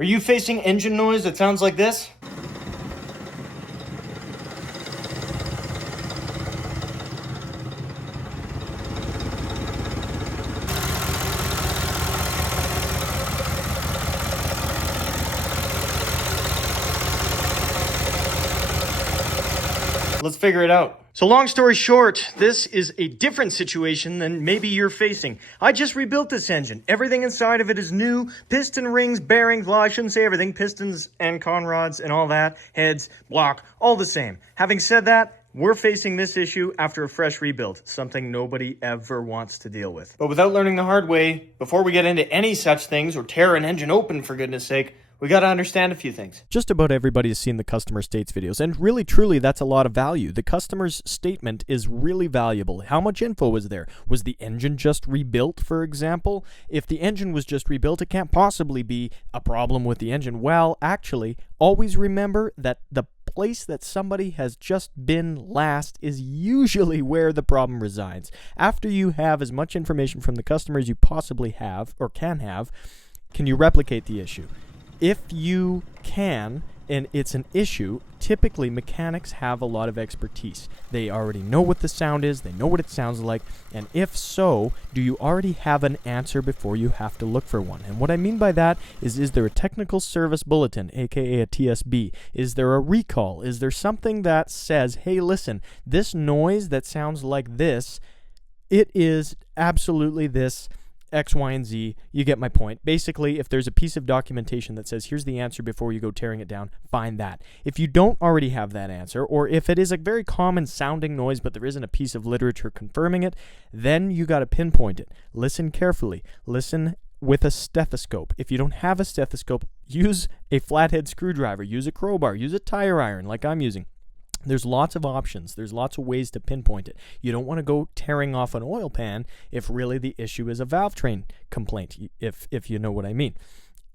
Are you facing engine noise that sounds like this? Let's figure it out. So long story short, this is a different situation than maybe you're facing. I just rebuilt this engine. Everything inside of it is new. Piston rings, bearings, well, I shouldn't say everything. Pistons and conrods and all that, heads, block, all the same. Having said that, we're facing this issue after a fresh rebuild, something nobody ever wants to deal with. But without learning the hard way, before we get into any such things or tear an engine open for goodness sake, we got to understand a few things. Just about everybody has seen the customer states videos, and really, truly, that's a lot of value. The customer's statement is really valuable. How much info was there? Was the engine just rebuilt, for example? If the engine was just rebuilt, it can't possibly be a problem with the engine. Well, actually, always remember that the place that somebody has just been last is usually where the problem resides. After you have as much information from the customer as you possibly have, or can you replicate the issue? If you can, and it's an issue, typically mechanics have a lot of expertise. They already know what the sound is, they know what it sounds like, and if so, do you already have an answer before you have to look for one? And what I mean by that is there a technical service bulletin, aka a TSB? Is there a recall? Is there something that says, hey, listen, this noise that sounds like this, it is absolutely this, X, Y, and Z, you get my point. Basically, if there's a piece of documentation that says, here's the answer before you go tearing it down, find that. If you don't already have that answer, or if it is a very common sounding noise, but there isn't a piece of literature confirming it, then you got to pinpoint it. Listen carefully. Listen with a stethoscope. If you don't have a stethoscope, use a flathead screwdriver, use a crowbar, use a tire iron like I'm using. There's lots of options. There's lots of ways to pinpoint it. You don't want to go tearing off an oil pan if really the issue is a valve train complaint, if you know what I mean.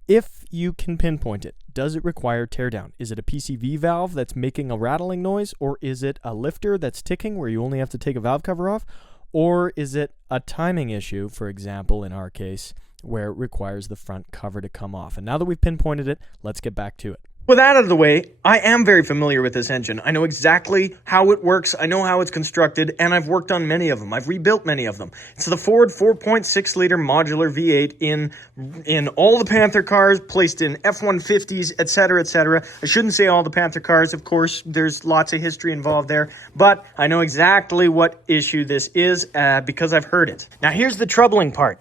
If you can pinpoint it, does it require teardown? Is it a PCV valve that's making a rattling noise, or is it a lifter that's ticking where you only have to take a valve cover off? Or is it a timing issue, for example, in our case, where it requires the front cover to come off? And now that we've pinpointed it, let's get back to it. With that out of the way, I am very familiar with this engine. I know exactly how it works, I know how it's constructed, and I've worked on many of them. I've rebuilt many of them. It's the Ford 4.6-liter modular V8 in all the Panther cars, placed in F-150s, etc., etc. I shouldn't say all the Panther cars, of course, there's lots of history involved there, but I know exactly what issue this is because I've heard it. Now, here's the troubling part.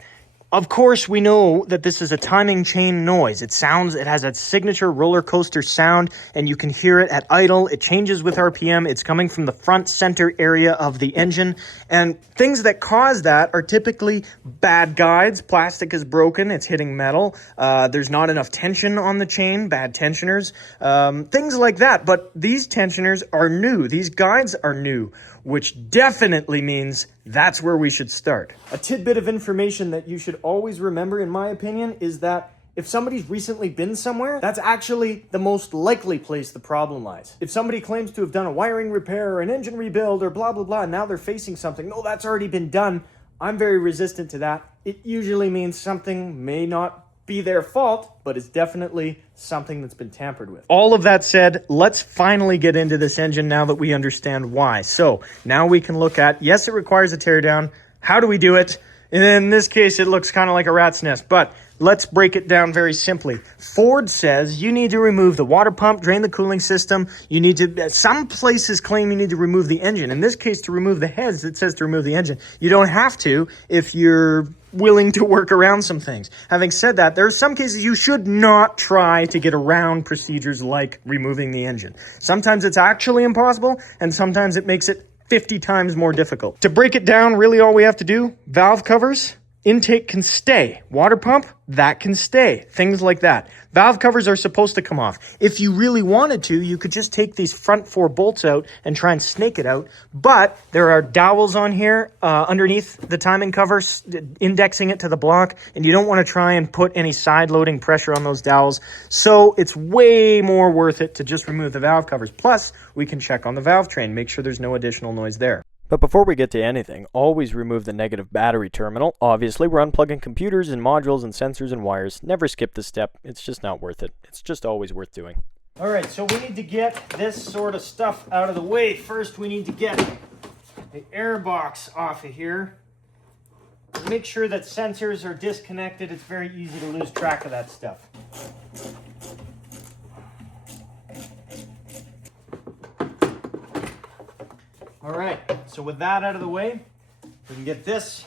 Of course, we know that this is a timing chain noise. It has a signature roller coaster sound, and you can hear it at idle. It changes with RPM. It's coming from the front center area of the engine. And things that cause that are typically bad guides. Plastic is broken. It's hitting metal. There's not enough tension on the chain. Bad tensioners. Things like that. But these tensioners are new. These guides are new, which definitely means that's where we should start. A tidbit of information that you should always remember, in my opinion, is that if somebody's recently been somewhere, that's actually the most likely place the problem lies. If somebody claims to have done a wiring repair or an engine rebuild or blah, blah, blah, and now they're facing something, no, that's already been done, I'm very resistant to that. It usually means something may not be their fault, but it's definitely something that's been tampered with. All of that said, let's finally get into this engine now that we understand why. So now we can look at, yes, it requires a teardown. How do we do it? And in this case, it looks kind of like a rat's nest, but let's break it down very simply. Ford says you need to remove the water pump, drain the cooling system. You need to, some places claim you need to remove the engine. In this case, to remove the heads, it says to remove the engine. You don't have to if you're willing to work around some things. Having said that, there are some cases you should not try to get around procedures like removing the engine. Sometimes it's actually impossible, and sometimes it makes it 50 times more difficult. To break it down, really all we have to do, valve covers, intake can stay. Water pump, that can stay. Things like that. Valve covers are supposed to come off. If you really wanted to, you could just take these front 4 bolts out and try and snake it out. But there are dowels on here underneath the timing cover, indexing it to the block. And you don't want to try and put any side loading pressure on those dowels. So it's way more worth it to just remove the valve covers. Plus, we can check on the valve train, make sure there's no additional noise there. But before we get to anything, always remove the negative battery terminal. Obviously, we're unplugging computers and modules and sensors and wires. Never skip this step. It's just not worth it. It's just always worth doing. All right, so we need to get this sort of stuff out of the way. First, we need to get the air box off of here. Make sure that sensors are disconnected. It's very easy to lose track of that stuff. All right, so with that out of the way, we can get this.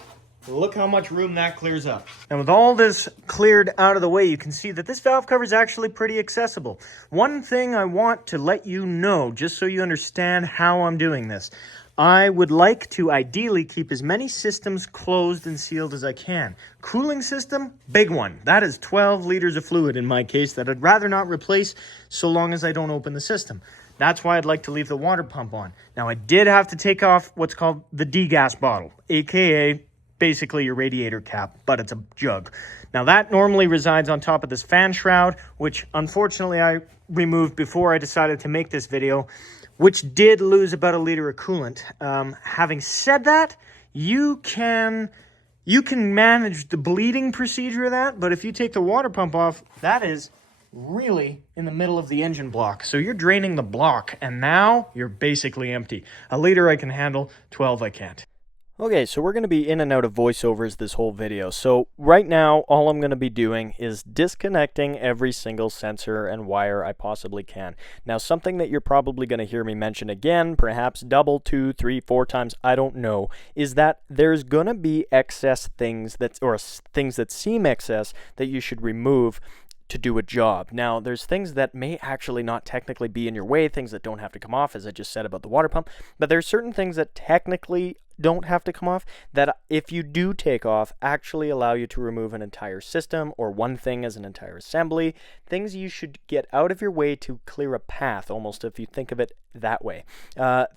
Look how much room that clears up. And with all this cleared out of the way, you can see that this valve cover is actually pretty accessible. One thing I want to let you know, just so you understand how I'm doing this, I would like to ideally keep as many systems closed and sealed as I can. Cooling system, big one. That is 12 liters of fluid in my case that I'd rather not replace so long as I don't open the system. That's why I'd like to leave the water pump on. Now, I did have to take off what's called the degas bottle, aka basically your radiator cap, but it's a jug. Now, that normally resides on top of this fan shroud, which unfortunately I removed before I decided to make this video, which did lose about a liter of coolant. Having said that, you can manage the bleeding procedure of that, but if you take the water pump off, that is really in the middle of the engine block. So you're draining the block, and now you're basically empty. A liter I can handle, 12 I can't. Okay, so we're going to be in and out of voiceovers this whole video. So right now, all I'm going to be doing is disconnecting every single sensor and wire I possibly can. Now, something that you're probably going to hear me mention again, perhaps double, 2, 3, 4 times, I don't know, is that there's going to be excess things things that seem excess that you should remove to do a job. Now, there's things that may actually not technically be in your way, things that don't have to come off, as I just said about the water pump, but there's certain things that technically don't have to come off that if you do take off actually allow you to remove an entire system or one thing as an entire assembly, things you should get out of your way to clear a path, almost, if you think of it that way.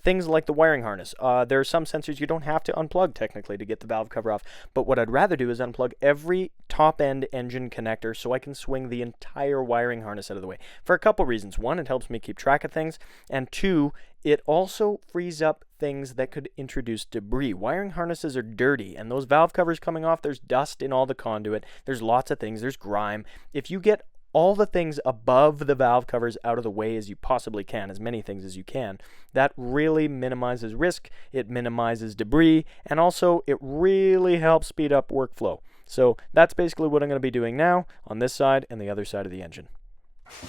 Things like the wiring harness. There are some sensors you don't have to unplug technically to get the valve cover off, but what I'd rather do is unplug every top end engine connector so I can swing the entire wiring harness out of the way for a couple reasons. One, it helps me keep track of things, and two, it also frees up things that could introduce debris. Wiring harnesses are dirty, and those valve covers coming off, there's dust in all the conduit, there's lots of things, there's grime. If you get all the things above the valve covers out of the way as you possibly can, as many things as you can, that really minimizes risk, it minimizes debris, and also it really helps speed up workflow. So that's basically what I'm going to be doing now on this side and the other side of the engine.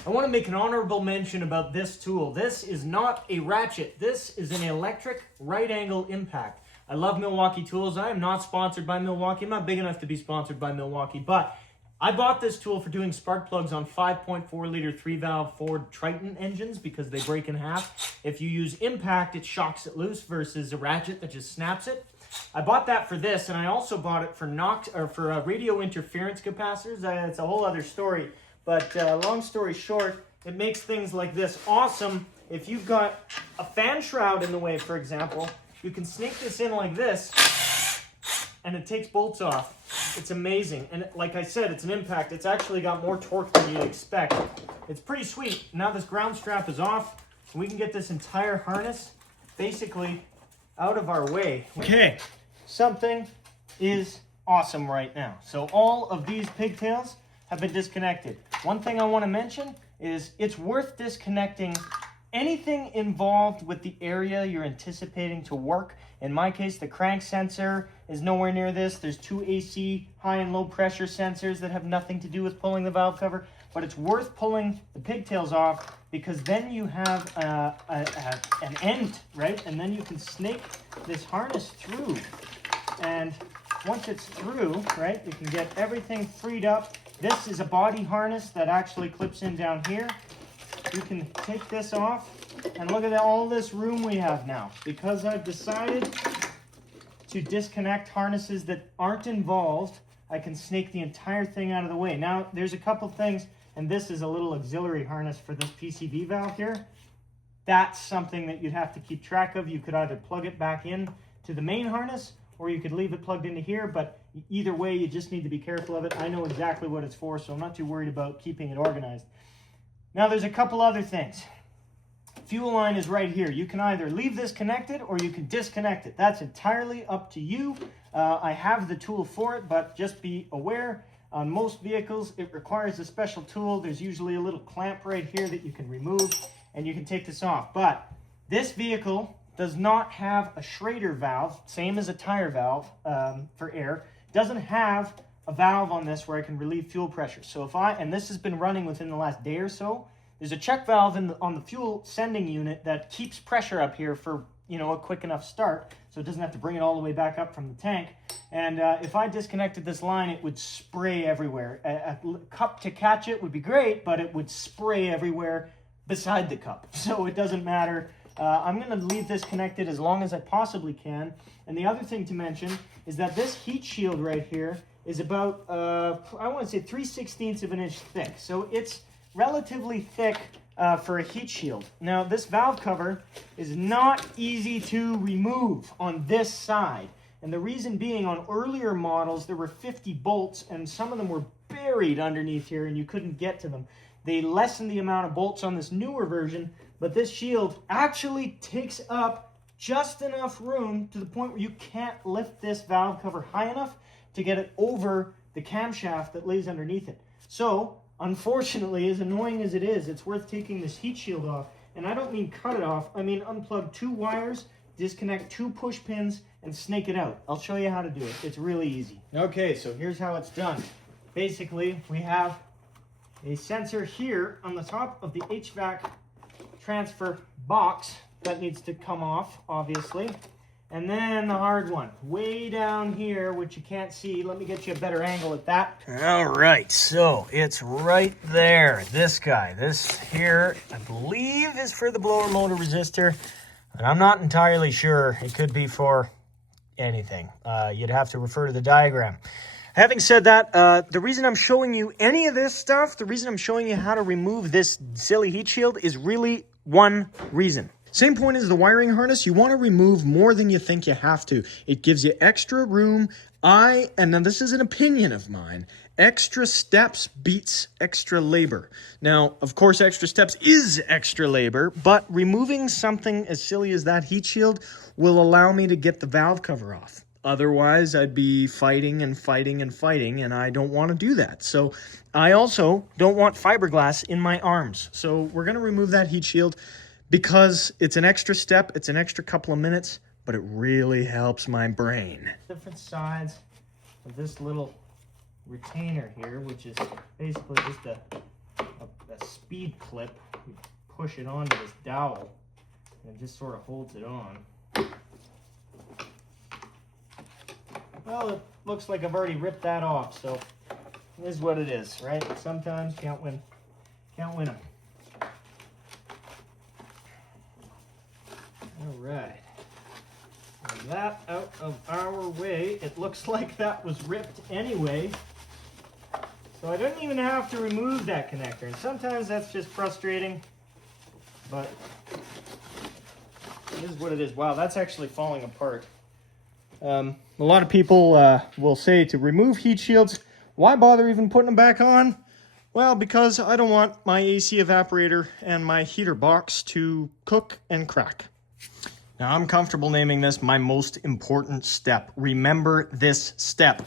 I want to make an honorable mention about this tool. This is not a ratchet. This is an electric right angle impact. I love Milwaukee tools. I am not sponsored by Milwaukee. I'm not big enough to be sponsored by Milwaukee, but I bought this tool for doing spark plugs on 5.4 liter 3-valve Ford Triton engines because they break in half. If you use impact, it shocks it loose versus a ratchet that just snaps it. I bought that for this, and I also bought it for radio interference capacitors. It's a whole other story. But long story short, it makes things like this awesome. If you've got a fan shroud in the way, for example, you can snake this in like this, and it takes bolts off. It's amazing. And like I said, it's an impact. It's actually got more torque than you'd expect. It's pretty sweet. Now this ground strap is off, and we can get this entire harness basically out of our way. Okay, something is awesome right now. So all of these pigtails have been disconnected. One thing I want to mention is it's worth disconnecting anything involved with the area you're anticipating to work. In my case, the crank sensor is nowhere near this. There's 2 AC high and low pressure sensors that have nothing to do with pulling the valve cover, but it's worth pulling the pigtails off because then you have an end, right? And then you can snake this harness through. And once it's through, right, you can get everything freed up. This is a body harness that actually clips in down here. You can take this off, and look at all this room we have now. Because I've decided to disconnect harnesses that aren't involved, I can snake the entire thing out of the way. Now, there's a couple things, and this is a little auxiliary harness for this PCV valve here. That's something that you'd have to keep track of. You could either plug it back in to the main harness, or you could leave it plugged into here, but either way, you just need to be careful of it. I know exactly what it's for, so I'm not too worried about keeping it organized. Now, there's a couple other things. fuel line is right here. You can either leave this connected or you can disconnect it. That's entirely up to you. I have the tool for it, but just be aware, on most vehicles, it requires a special tool. There's usually a little clamp right here that you can remove, and you can take this off. But this vehicle does not have a Schrader valve, same as a tire valve for air. It doesn't have a valve on this where I can relieve fuel pressure. So if and this has been running within the last day or so, there's a check valve on the fuel sending unit that keeps pressure up here for, you know, a quick enough start, so it doesn't have to bring it all the way back up from the tank. And if I disconnected this line, it would spray everywhere. A cup to catch it would be great, but it would spray everywhere beside the cup. So it doesn't matter. I'm going to leave this connected as long as I possibly can. And the other thing to mention is that this heat shield right here is about, I want to say 3/16 of an inch thick. So it's relatively thick for a heat shield. Now, this valve cover is not easy to remove on this side. And the reason being, on earlier models, there were 50 bolts, and some of them were buried underneath here, and you couldn't get to them. They lessened the amount of bolts on this newer version, but this shield actually takes up just enough room to the point where you can't lift this valve cover high enough to get it over the camshaft that lays underneath it. So, unfortunately, as annoying as it is, it's worth taking this heat shield off. And I don't mean cut it off, I mean unplug 2 wires, disconnect 2 push pins, and snake it out. I'll show you how to do it. It's really easy. Okay, so here's how it's done. Basically, we have a sensor here on the top of the HVAC transfer box that needs to come off, obviously. And then the hard one, way down here, which you can't see. Let me get you a better angle at that. All right, so it's right there. This guy, this here, I believe is for the blower motor resistor, but I'm not entirely sure. It could be for anything. You'd have to refer to the diagram. Having said that, the reason I'm showing you any of this stuff, the reason I'm showing you how to remove this silly heat shield is really one reason. Same point as the wiring harness, you want to remove more than you think you have to. It gives you extra room. And now this is an opinion of mine, extra steps beats extra labor. Now, of course, extra steps is extra labor, but removing something as silly as that heat shield will allow me to get the valve cover off. Otherwise, I'd be fighting and fighting and fighting, and I don't want to do that. So I also don't want fiberglass in my arms. So we're going to remove that heat shield, because it's an extra step, it's an extra couple of minutes, but it really helps my brain. Different sides of this little retainer here, which is basically just a speed clip. You push it onto this dowel, and it just sort of holds it on. Well, it looks like I've already ripped that off, so it is what it is, right? Sometimes can't win them. All right, and that out of our way. It looks like that was ripped anyway, so I didn't even have to remove that connector. And sometimes that's just frustrating, but it is what it is. Wow, that's actually falling apart. A lot of people will say to remove heat shields, why bother even putting them back on? Well, because I don't want my AC evaporator and my heater box to cook and crack. Now, I'm comfortable naming this my most important step. Remember this step.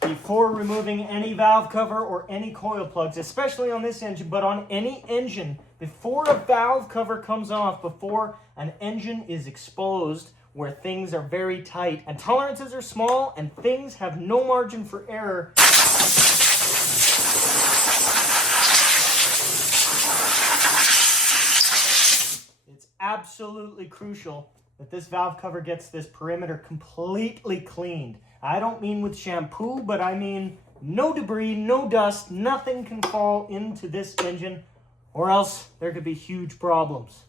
Before removing any valve cover or any coil plugs, especially on this engine, but on any engine, before a valve cover comes off, before an engine is exposed where things are very tight and tolerances are small and things have no margin for error, absolutely crucial that this valve cover gets this perimeter completely cleaned. I don't mean with shampoo, but I mean no debris, no dust, nothing can fall into this engine, or else there could be huge problems.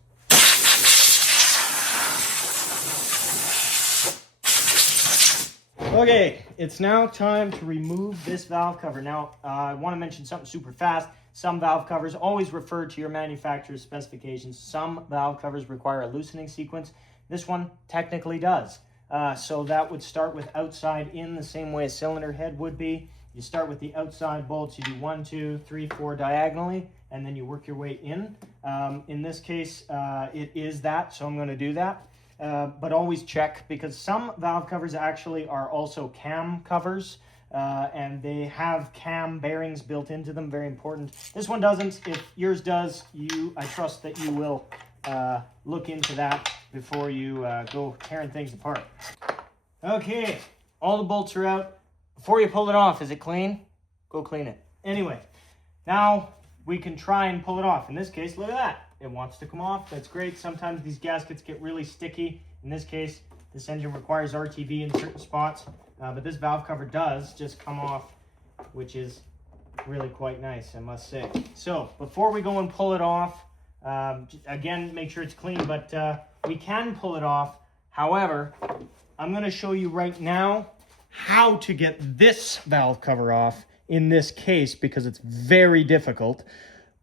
Okay, it's now time to remove this valve cover. Now, I want to mention something super fast. Some valve covers always refer to your manufacturer's specifications. Some valve covers require a loosening sequence. This one technically does. So that would start with outside in the same way a cylinder head would be. You start with the outside bolts. You do 1, 2, 3, 4 diagonally, and then you work your way in. In this case, it is that, so I'm going to do that. But always check, because some valve covers actually are also cam covers, and they have cam bearings built into them. Very important. This one doesn't. If yours does, I trust that you will look into that before you go tearing things apart. Okay, all the bolts are out. Before you pull it off, is it clean? Go clean it. Anyway, now we can try and pull it off. In this case, look at that. It wants to come off. That's great. Sometimes these gaskets get really sticky. In this case, this engine requires RTV in certain spots, but this valve cover does just come off, which is really quite nice, I must say. So before we go and pull it off, again, make sure it's clean, but we can pull it off. However, I'm going to show you right now how to get this valve cover off in this case, because it's very difficult.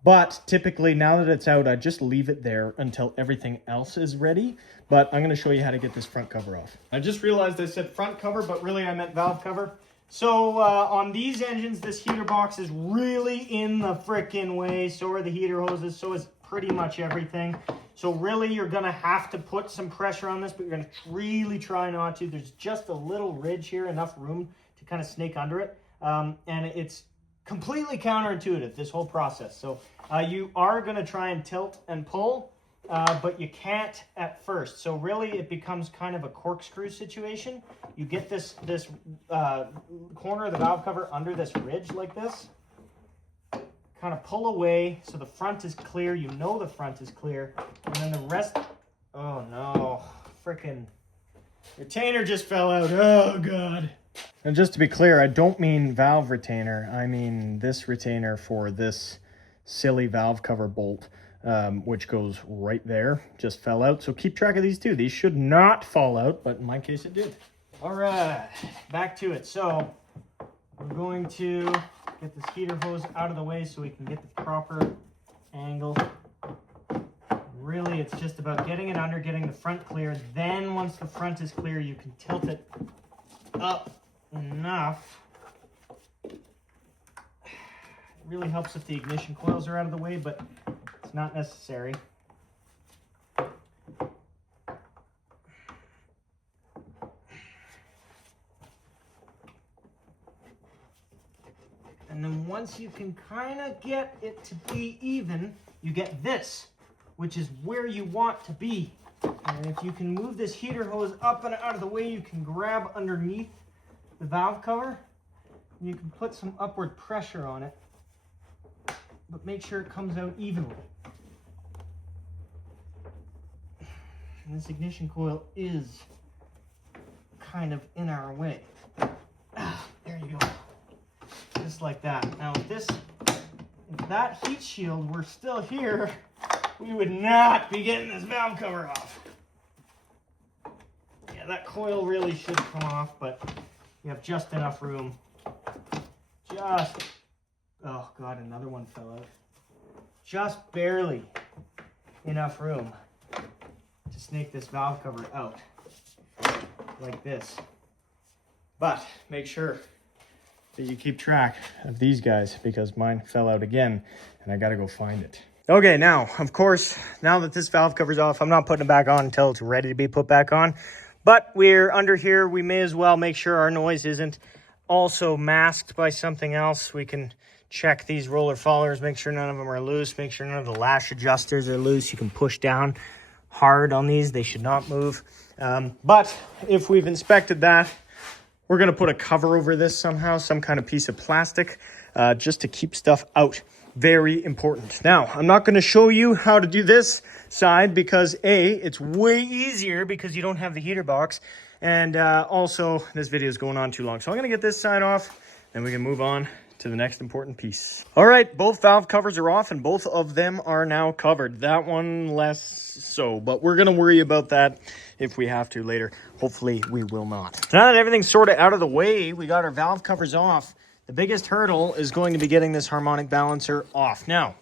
But typically, now that it's out, I just leave it there until everything else is ready. But I'm going to show you how to get this front cover off. I just realized I said front cover, but really I meant valve cover. So on these engines, this heater box is really in the frickin' way. So are the heater hoses. So is pretty much everything. So really, you're going to have to put some pressure on this, but you're going to really try not to. There's just a little ridge here, enough room to kind of snake under it. And it's completely counterintuitive, this whole process. So you are going to try and tilt and pull, but you can't at first. So really, it becomes kind of a corkscrew situation. You get this corner of the valve cover under this ridge like this. Kind of pull away so the front is clear. You know the front is clear. And then the rest... Oh, no. Frickin' retainer just fell out. Oh, God. And just to be clear, I don't mean valve retainer. I mean this retainer for this silly valve cover bolt, which goes right there. Just fell out. So keep track of these two. These should not fall out, but in my case it did. All right, back to it. So we're going to get this heater hose out of the way so we can get the proper angle. Really, it's just about getting it under, getting the front clear. Then once the front is clear, you can tilt it up enough. It really helps if the ignition coils are out of the way, but it's not necessary. And then once you can kind of get it to be even, you get this, which is where you want to be. And if you can move this heater hose up and out of the way, you can grab underneath the valve cover, and you can put some upward pressure on it, but make sure it comes out evenly. And this ignition coil is kind of in our way. There you go. Just like that. Now if that heat shield were still here, we would not be getting this valve cover off. Yeah, that coil really should come off, but you have just enough room. Oh God, another one fell out. Just barely enough room to snake this valve cover out like this. But make sure that you keep track of these guys, because mine fell out again and I gotta go find it. Okay, now, of course, now that this valve cover's off, I'm not putting it back on until it's ready to be put back on. But we're under here, we may as well make sure our noise isn't also masked by something else. We can check these roller followers, make sure none of them are loose, make sure none of the lash adjusters are loose. You can push down hard on these, they should not move. But if we've inspected that, we're gonna put a cover over this somehow, some kind of piece of plastic, just to keep stuff out. Very important. Now, I'm not going to show you how to do this side because A, it's way easier because you don't have the heater box, and also this video is going on too long. So I'm going to get this side off, and we can move on to the next important piece. All right, both valve covers are off, and both of them are now covered. That one less so, but we're going to worry about that if we have to later. Hopefully, we will not. Now that everything's sort of out of the way, we got our valve covers off. The biggest hurdle is going to be getting this harmonic balancer off. Now,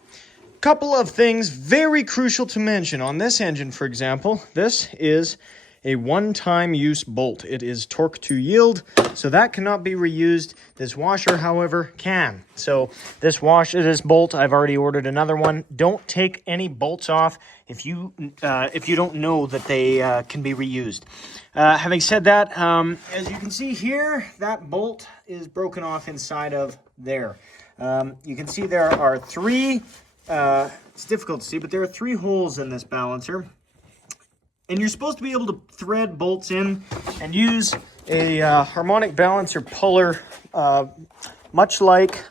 a couple of things very crucial to mention. On this engine, for example, this is a one-time use bolt. It is torque to yield, so that cannot be reused. This washer, however, can. So this bolt, I've already ordered another one. Don't take any bolts off if you don't know that they can be reused. Having said that, as you can see here, that bolt is broken off inside of there. You can see there are three, it's difficult to see, but there are 3 holes in this balancer. And you're supposed to be able to thread bolts in and use a harmonic balancer puller, much like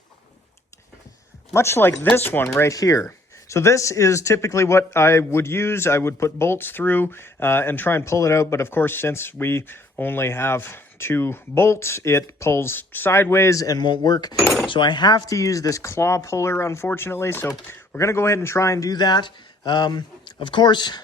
this one right here. So this is typically what I would use. I would put bolts through and try and pull it out. But of course, since we only have 2 bolts, it pulls sideways and won't work. So I have to use this claw puller, unfortunately. So we're going to go ahead and try and do that. Of course,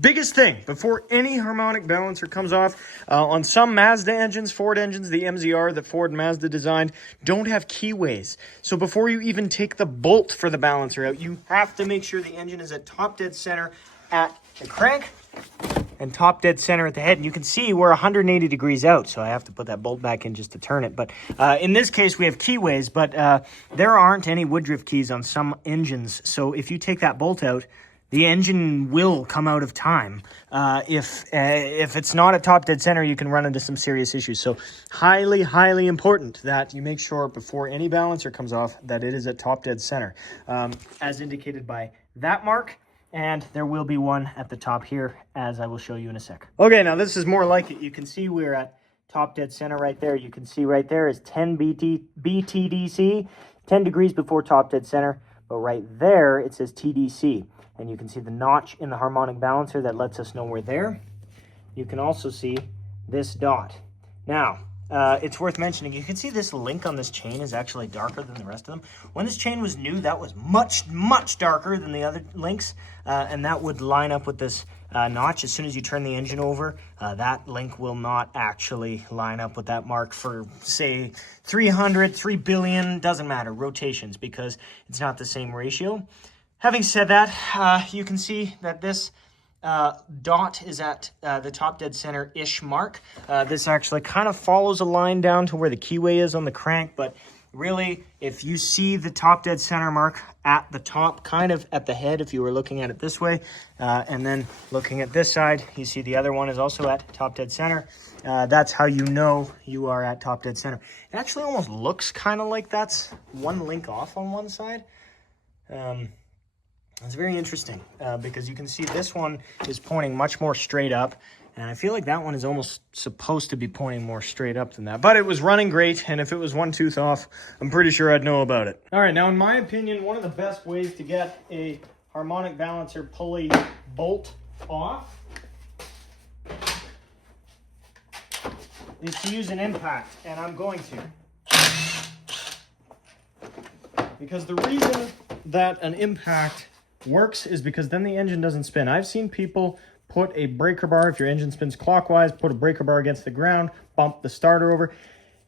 biggest thing before any harmonic balancer comes off, on some Mazda engines, Ford engines, the MZR that Ford and Mazda designed, don't have keyways. So before you even take the bolt for the balancer out, you have to make sure the engine is at top dead center at the crank and top dead center at the head. And you can see we're 180 degrees out, so I have to put that bolt back in just to turn it. But in this case, we have keyways, but there aren't any Woodruff keys on some engines. So if you take that bolt out, the engine will come out of time. If it's not at top dead center, you can run into some serious issues. So highly, highly important that you make sure before any balancer comes off that it is at top dead center, as indicated by that mark. And there will be one at the top here, as I will show you in a sec. Okay, now this is more like it. You can see we're at top dead center right there. You can see right there is 10 BTDC, 10 degrees before top dead center. But right there, it says TDC. And you can see the notch in the harmonic balancer that lets us know we're there. You can also see this dot. Now, it's worth mentioning, you can see this link on this chain is actually darker than the rest of them. When this chain was new, that was much, much darker than the other links, and that would line up with this notch. As soon as you turn the engine over, that link will not actually line up with that mark for, say, 300, 3 billion, doesn't matter, rotations, because it's not the same ratio. Having said that, you can see that this dot is at the top dead center-ish mark. This actually kind of follows a line down to where the keyway is on the crank, but really, if you see the top dead center mark at the top, kind of at the head, if you were looking at it this way, and then looking at this side, you see the other one is also at top dead center. That's how you know you are at top dead center. It actually almost looks kind of like that's one link off on one side. It's very interesting because you can see this one is pointing much more straight up, and I feel like that one is almost supposed to be pointing more straight up than that. But it was running great, and if it was one tooth off, I'm pretty sure I'd know about it. All right, now in my opinion, one of the best ways to get a harmonic balancer pulley bolt off is to use an impact, and I'm going to. Because the reason that an impact works is because then the engine doesn't spin. I've seen people put a breaker bar, if your engine spins clockwise, put a breaker bar against the ground, bump the starter over.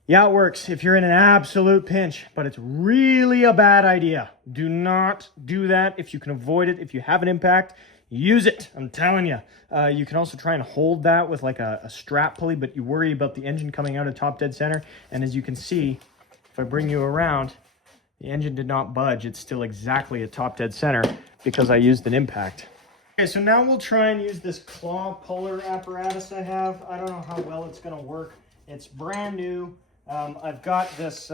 Yeah, it works if you're in an absolute pinch, but it's really a bad idea. Do not do that if you can avoid it. If you have an impact, use it. I'm telling you. You can also try and hold that with like a strap pulley, but you worry about the engine coming out of top dead center. And as you can see, if I bring you around, the engine did not budge. It's still exactly at top dead center because I used an impact. Okay, so now we'll try and use this claw puller apparatus I have. I don't know how well it's going to work. It's brand new. I've got this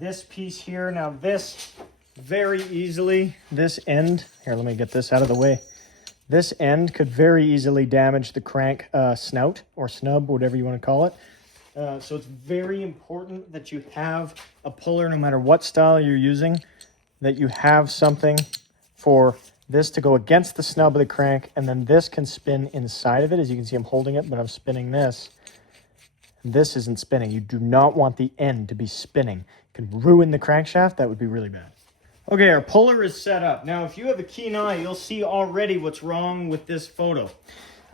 this piece here. Now this very easily, this end, here, let me get this out of the way. This end could very easily damage the crank snout or snub, whatever you want to call it. So it's very important that you have a puller, no matter what style you're using, that you have something for this to go against the snub of the crank, and then this can spin inside of it. As you can see, I'm holding it, but I'm spinning this. This isn't spinning. You do not want the end to be spinning. It can ruin the crankshaft. That would be really bad. Okay, our puller is set up. Now, if you have a keen eye, you'll see already what's wrong with this photo.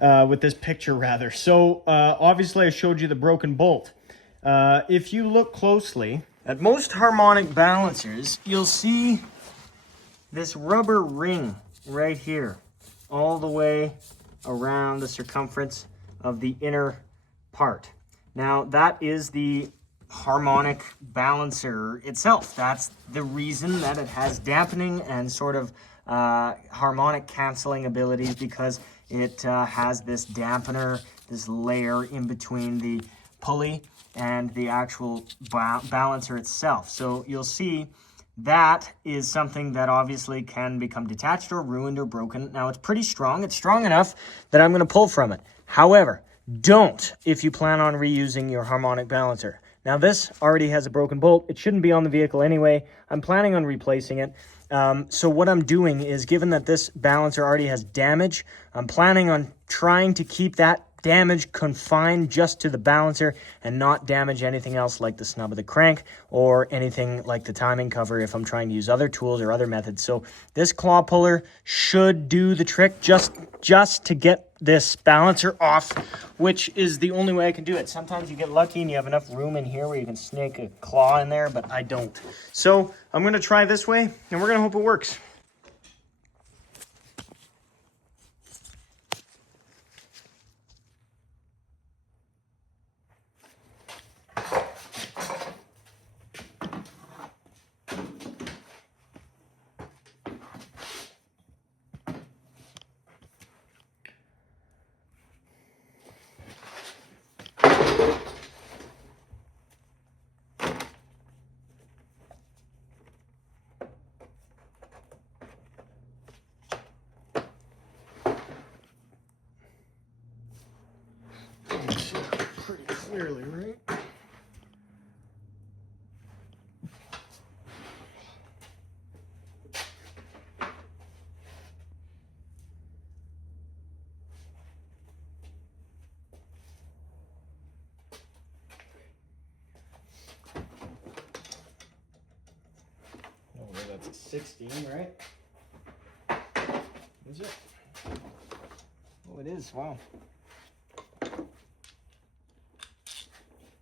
With this picture, rather. So, obviously, I showed you the broken bolt. If you look closely, at most harmonic balancers, you'll see this rubber ring right here, all the way around the circumference of the inner part. Now, that is the harmonic balancer itself. That's the reason that it has dampening and sort of harmonic canceling abilities, because it has this dampener, this layer in between the pulley and the actual balancer itself. So you'll see that is something that obviously can become detached or ruined or broken. Now, it's pretty strong. It's strong enough that I'm going to pull from it. However, don't if you plan on reusing your harmonic balancer. Now, this already has a broken bolt. It shouldn't be on the vehicle anyway. I'm planning on replacing it. So what I'm doing is, given that this balancer already has damage, I'm planning on trying to keep that damage confined just to the balancer and not damage anything else like the snub of the crank or anything like the timing cover if I'm trying to use other tools or other methods. So this claw puller should do the trick just to get this balancer off, which is the only way I can do it. Sometimes you get lucky and you have enough room in here where you can snake a claw in there, but I don't. So I'm going to try this way and we're going to hope it works. Pretty clearly, right? Oh, that's a 16, right? Is it? Oh, it is. Wow.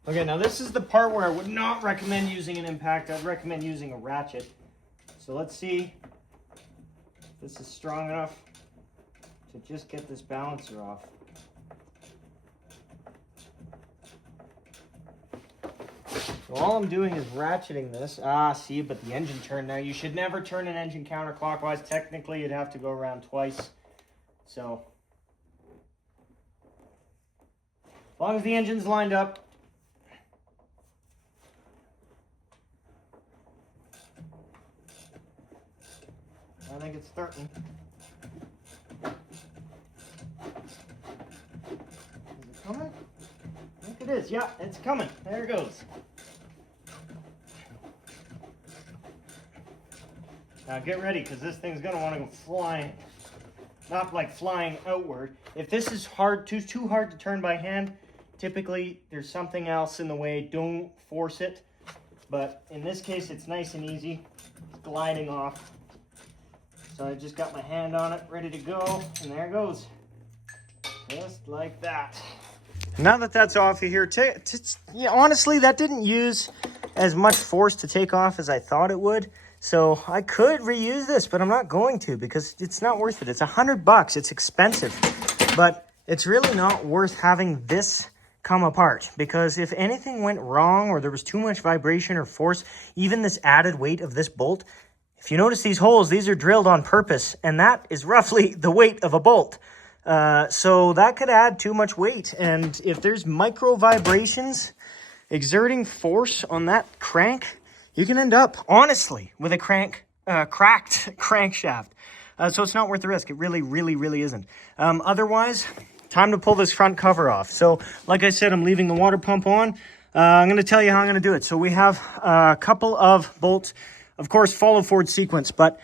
Okay, now this is the part where I would not recommend using an impact. I'd recommend using a ratchet. So let's see if this is strong enough to just get this balancer off. So all I'm doing is ratcheting this. See, but the engine turned now. You should never turn an engine counterclockwise. Technically, you'd have to go around twice. So, as long as the engine's lined up. I think it's starting. Is it coming? I think it is. Yeah, it's coming. There it goes. Now get ready, because this thing's going to want to go flying. Not like flying outward. If this is hard, too hard to turn by hand, typically there's something else in the way. Don't force it. But in this case, it's nice and easy. It's gliding off. So I just got my hand on it, ready to go, and there it goes. Just like that. Now that that's off of here, yeah, honestly, that didn't use as much force to take off as I thought it would. So I could reuse this, but I'm not going to, because it's not worth it. It's $100. It's expensive, but it's really not worth having this come apart, because if anything went wrong or there was too much vibration or force, even this added weight of this bolt, if you notice these holes, these are drilled on purpose, and that is roughly the weight of a bolt. So that could add too much weight, and if there's micro vibrations exerting force on that crank, you can end up, honestly, with a cracked crankshaft. So it's not worth the risk. It really, really, really isn't. Otherwise, time to pull this front cover off. So, like I said, I'm leaving the water pump on. I'm going to tell you how I'm going to do it. So we have a couple of bolts. Of course, follow Ford sequence, but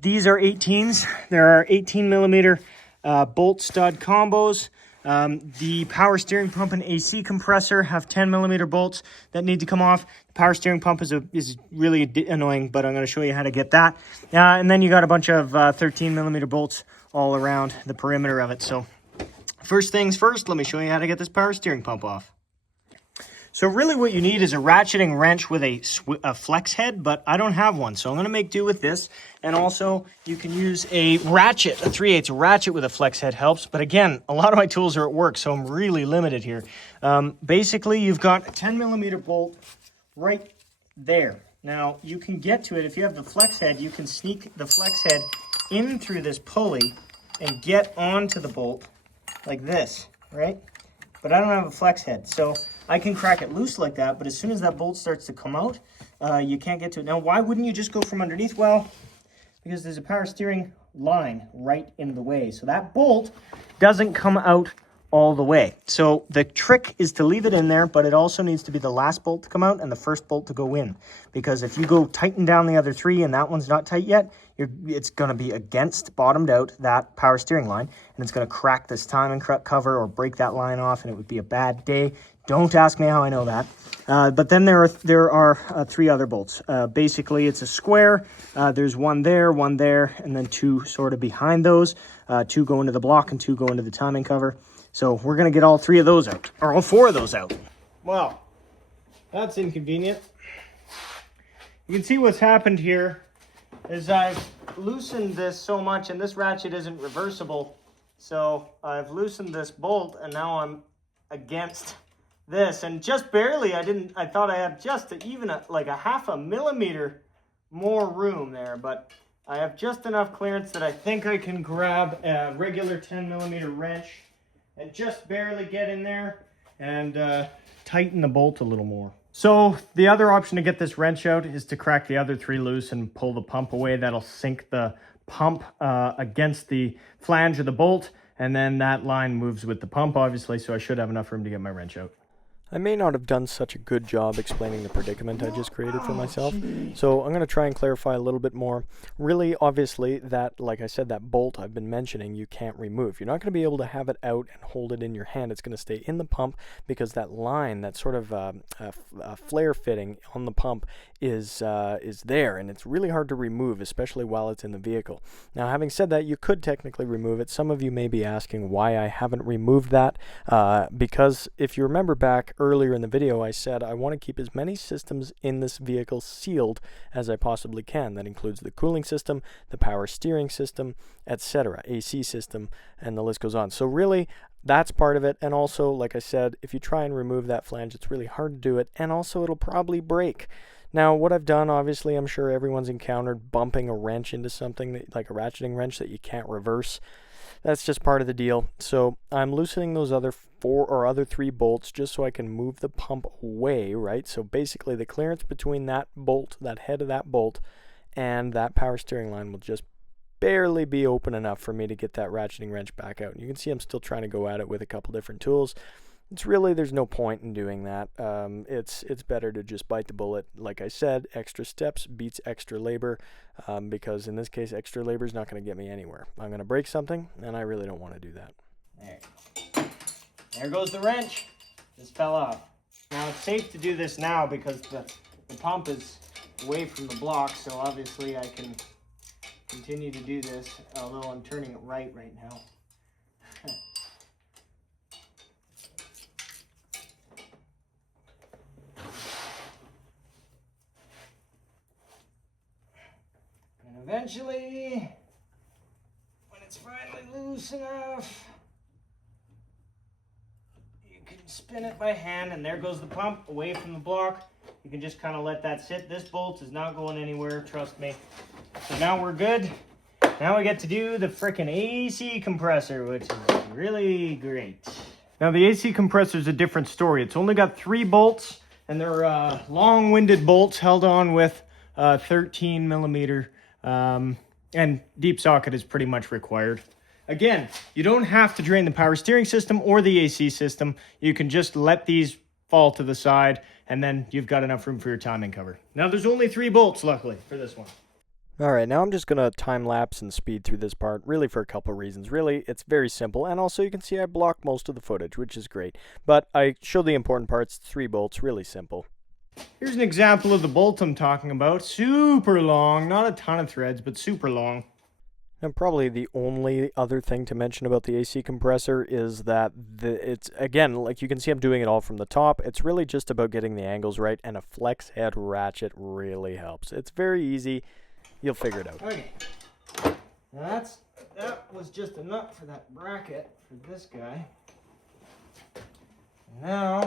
these are 18s. There are 18 millimeter bolt stud combos. The power steering pump and AC compressor have 10 millimeter bolts that need to come off. The power steering pump is really annoying, but I'm going to show you how to get that. And then you got a bunch of 13 millimeter bolts all around the perimeter of it. So first things first, let me show you how to get this power steering pump off. So really what you need is a ratcheting wrench with a flex head, but I don't have one. So I'm going to make do with this. And also you can use a ratchet, a 3/8 ratchet with a flex head helps. But again, a lot of my tools are at work, so I'm really limited here. Basically, you've got a 10mm bolt right there. Now you can get to it, if you have the flex head, you can sneak the flex head in through this pulley and get onto the bolt like this, right? But I don't have a flex head, so I can crack it loose like that, but as soon as that bolt starts to come out, you can't get to it. Now, why wouldn't you just go from underneath? Well, because there's a power steering line right in the way. So that bolt doesn't come out all the way. So the trick is to leave it in there, but it also needs to be the last bolt to come out and the first bolt to go in. Because if you go tighten down the other three and that one's not tight yet, it's going to be against, bottomed out, that power steering line, and it's going to crack this timing cover or break that line off, and it would be a bad day. Don't ask me how I know that. But then there are three other bolts. Basically, it's a square. There's one there, and then two sort of behind those. Two go into the block and two go into the timing cover. So we're going to get all three of those out, or all four of those out. Well, that's inconvenient. You can see what's happened here is I've loosened this so much, and this ratchet isn't reversible. So I've loosened this bolt, and now I'm against this, and just barely. I thought I had just like a 0.5 millimeter more room there, but I have just enough clearance that I think I can grab a regular 10mm wrench and just barely get in there and tighten the bolt a little more. So the other option to get this wrench out is to crack the other three loose and pull the pump away. That'll sink the pump against the flange of the bolt, and then that line moves with the pump, obviously, so I should have enough room to get my wrench out. I may not have done such a good job explaining the predicament I just created for myself, so I'm going to try and clarify a little bit more. Really, obviously, that, like I said, that bolt I've been mentioning, you can't remove. You're not going to be able to have it out and hold it in your hand. It's going to stay in the pump because that line, that sort of flare fitting on the pump is there, and it's really hard to remove, especially while it's in the vehicle. Now, having said that, you could technically remove it. Some of you may be asking why I haven't removed that, because if you remember back earlier in the video, I said I want to keep as many systems in this vehicle sealed as I possibly can. That includes the cooling system, the power steering system, etc., AC system, and the list goes on. So really, that's part of it. And also, like I said, if you try and remove that flange, it's really hard to do it, and also it'll probably break. Now, what I've done, obviously, I'm sure everyone's encountered bumping a wrench into something, like a ratcheting wrench that you can't reverse. That's just part of the deal. So I'm loosening those other three bolts just so I can move the pump away, right? So basically the clearance between that bolt, that head of that bolt, and that power steering line will just barely be open enough for me to get that ratcheting wrench back out. And you can see I'm still trying to go at it with a couple different tools. There's no point in doing that. It's better to just bite the bullet. Like I said, extra steps beats extra labor, because in this case, extra labor is not going to get me anywhere. I'm going to break something, and I really don't want to do that. There goes the wrench. This fell off. Now it's safe to do this now because the pump is away from the block, so obviously I can continue to do this, although I'm turning it right now. And eventually, when it's finally loose enough, you can spin it by hand, and there goes the pump away from the block. You can just kind of let that sit. This bolt is not going anywhere, trust me. So now we're good. Now we get to do the frickin' AC compressor, which is really great. Now the AC compressor is a different story. It's only got 3 bolts, and they're long-winded bolts held on with 13mm, and deep socket is pretty much required. Again, you don't have to drain the power steering system or the AC system. You can just let these fall to the side, and then you've got enough room for your timing cover. Now there's only 3 bolts, luckily, for this one. Alright, now I'm just going to time lapse and speed through this part, really for a couple of reasons. Really, it's very simple, and also you can see I block most of the footage, which is great. But I show the important parts, 3 bolts, really simple. Here's an example of the bolt I'm talking about. Super long, not a ton of threads, but super long. And probably the only other thing to mention about the AC compressor is that it's, again, like you can see I'm doing it all from the top. It's really just about getting the angles right, and a flex head ratchet really helps. It's very easy. You'll figure it out. Okay. Now that was just a nut for that bracket for this guy. Now,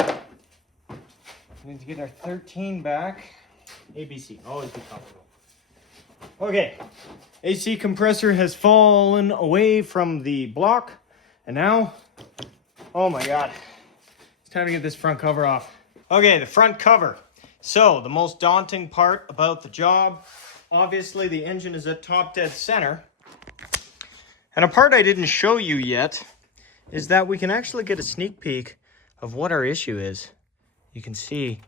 we need to get our 13 back. ABC, always be comfortable. Okay, AC compressor has fallen away from the block, and now, oh my god, it's time to get this front cover off. Okay, the front cover. So, the most daunting part about the job, obviously the engine is at top dead center. And a part I didn't show you yet is that we can actually get a sneak peek of what our issue is. You can see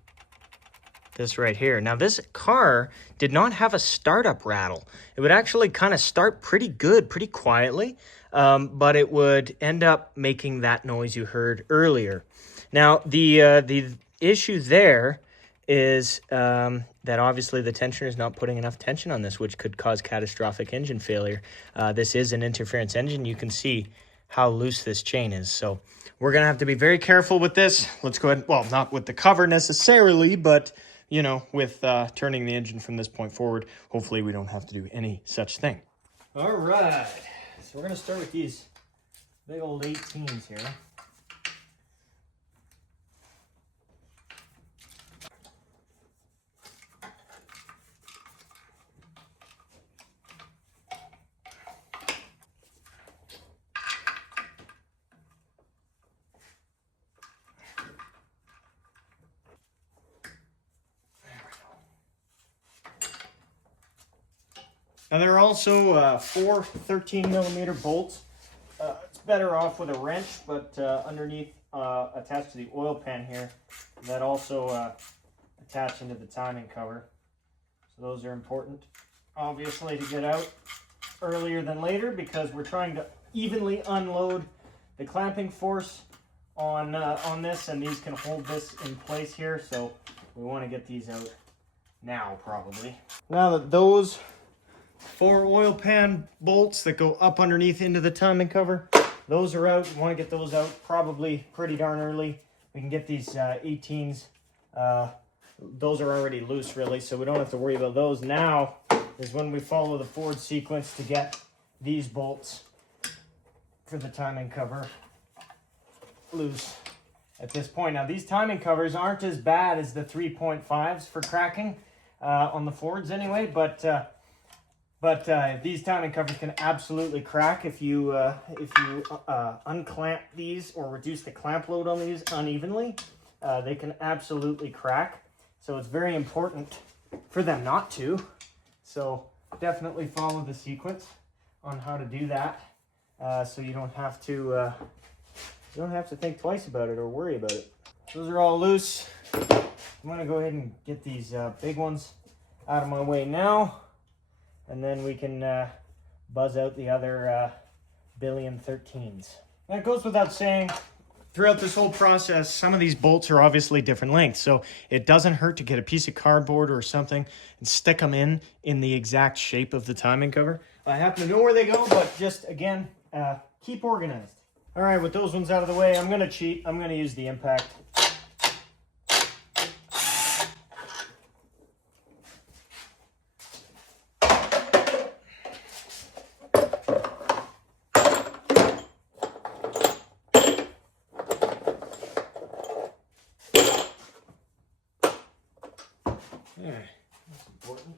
this right here. Now this car did not have a startup rattle. It would actually kind of start pretty good, pretty quietly, but it would end up making that noise you heard earlier. Now the issue there is that obviously the tensioner is not putting enough tension on this, which could cause catastrophic engine failure. This is an interference engine. You can see how loose this chain is. So we're gonna have to be very careful with this. Let's go ahead, well, not with the cover necessarily, but you know, with turning the engine from this point forward, hopefully we don't have to do any such thing. All right, so we're gonna start with these big old 18s here. Now there are also 4 13mm bolts. It's better off with a wrench, but underneath, attached to the oil pan here, that also attach into the timing cover. So those are important, obviously, to get out earlier than later, because we're trying to evenly unload the clamping force on this, and these can hold this in place here. So we want to get these out now, probably. Now that those 4 oil pan bolts that go up underneath into the timing cover, those are out. We want to get those out probably pretty darn early. We can get these 18s. Those are already loose, really, so we don't have to worry about those. Now is when we follow the Ford sequence to get these bolts for the timing cover loose at this point. Now these timing covers aren't as bad as the 3.5s for cracking on the Fords anyway, but these timing covers can absolutely crack if you unclamp these or reduce the clamp load on these unevenly. They can absolutely crack. So it's very important for them not to. So definitely follow the sequence on how to do that, so you don't have to think twice about it or worry about it. Those are all loose. I'm gonna go ahead and get these big ones out of my way now, and then we can buzz out the other billion 13s. That goes without saying, throughout this whole process, some of these bolts are obviously different lengths, so it doesn't hurt to get a piece of cardboard or something and stick them in the exact shape of the timing cover. I happen to know where they go, but just, again, keep organized. All right, with those ones out of the way, I'm gonna cheat. I'm gonna use the impact. That's important.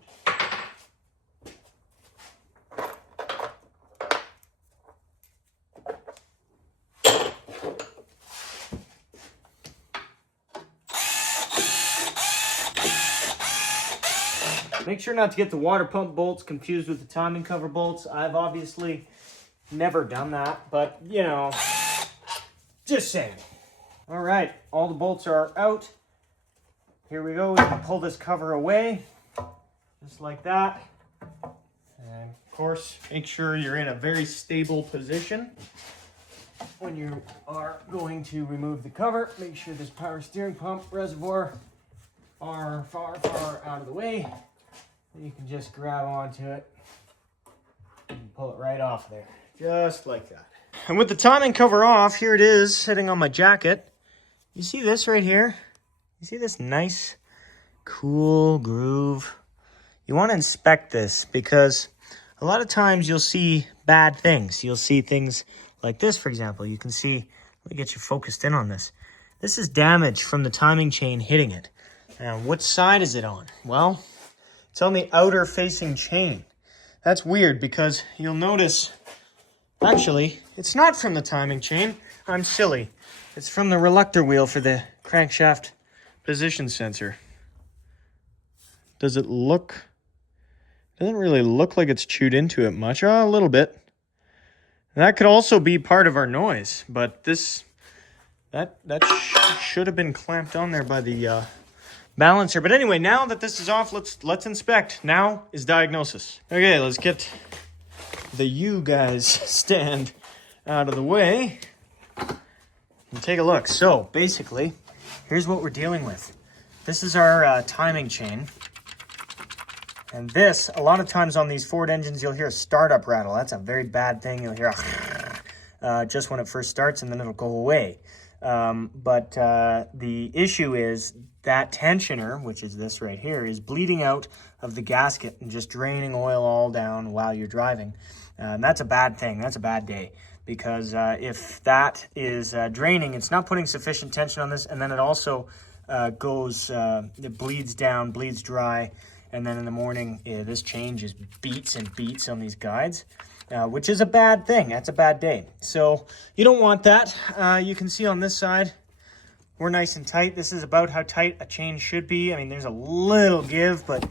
Make sure not to get the water pump bolts confused with the timing cover bolts. I've obviously never done that, but you know, just saying. All right, all the bolts are out. Here we go. We can pull this cover away, just like that. And of course, make sure you're in a very stable position when you are going to remove the cover. Make sure this power steering pump reservoir are far out of the way. And you can just grab onto it Pull it right off there, just like that. And with the timing cover off, here it is sitting on my jacket. You see this right here? You see this nice, cool groove? You want to inspect this because a lot of times you'll see bad things. You'll see things like this, for example. You can see, let me get you focused in on this. This is damage from the timing chain hitting it. Now, what side is it on? Well, it's on the outer facing chain. That's weird because you'll notice, actually, it's not from the timing chain. I'm silly. It's from the reluctor wheel for the crankshaft position sensor. Does it look? Doesn't really look like it's chewed into it much. Oh, a little bit. That could also be part of our noise, but this that should have been clamped on there by the balancer. But anyway, now that this is off, let's inspect. Now is diagnosis. Okay, let's get the you guys stand out of the way and take a look. So basically, here's what we're dealing with. This is our timing chain. And this, a lot of times on these Ford engines, you'll hear a startup rattle. That's a very bad thing. You'll hear a just when it first starts, and then it'll go away. But the issue is that tensioner, which is this right here, is bleeding out of the gasket and just draining oil all down while you're driving. And that's a bad thing. That's a bad day. Because if that is draining, it's not putting sufficient tension on this, and then it also it bleeds down, bleeds dry. And then in the morning, this chain just beats and beats on these guides, which is a bad thing. That's a bad day. So you don't want that. You can see on this side, we're nice and tight. This is about how tight a chain should be. I mean, there's a little give, but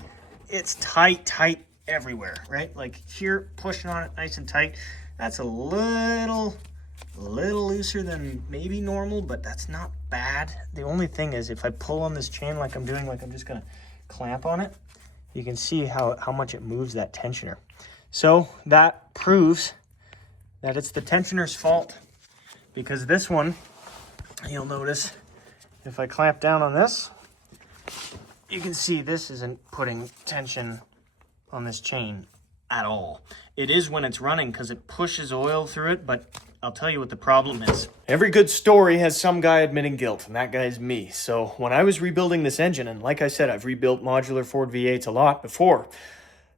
it's tight everywhere, right? Like here, pushing on it nice and tight. That's a little looser than maybe normal, but that's not bad. The only thing is if I pull on this chain like I'm doing, like I'm just going to clamp on it, you can see how much it moves that tensioner. So that proves that it's the tensioner's fault, because this one, you'll notice, if I clamp down on this, you can see this isn't putting tension on this chain at all. It is when it's running because it pushes oil through it, but I'll tell you what the problem is. Every good story has some guy admitting guilt, and that guy's me. So when I was rebuilding this engine, and like I said, I've rebuilt modular Ford V8s a lot before,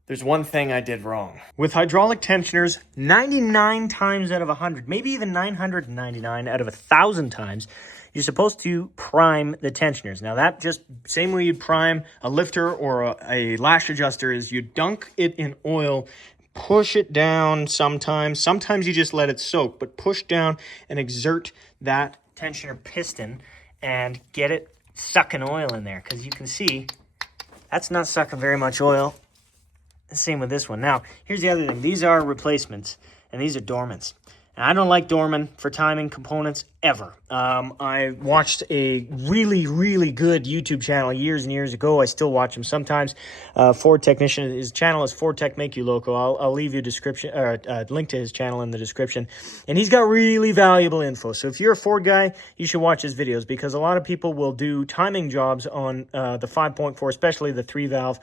there's one thing I did wrong. With hydraulic tensioners, 99 times out of 100, maybe even 999 out of 1,000 times, you're supposed to prime the tensioners. Now that just, same way you'd prime a lifter or a lash adjuster, is you dunk it in oil, push it down sometimes. Sometimes you just let it soak, but push down and exert that tensioner piston and get it sucking oil in there. Because you can see that's not sucking very much oil. Same with this one. Now, here's the other thing. These are replacements, and these are Dormans. And I don't like Dorman for timing components ever. I watched a really good YouTube channel years and years ago. I still watch him sometimes. Ford technician. His channel is FordTechMakuLoco. I'll leave you a link to his channel in the description. And he's got really valuable info. So if you're a Ford guy, you should watch his videos, because a lot of people will do timing jobs on the 5.4, especially the 3-valve.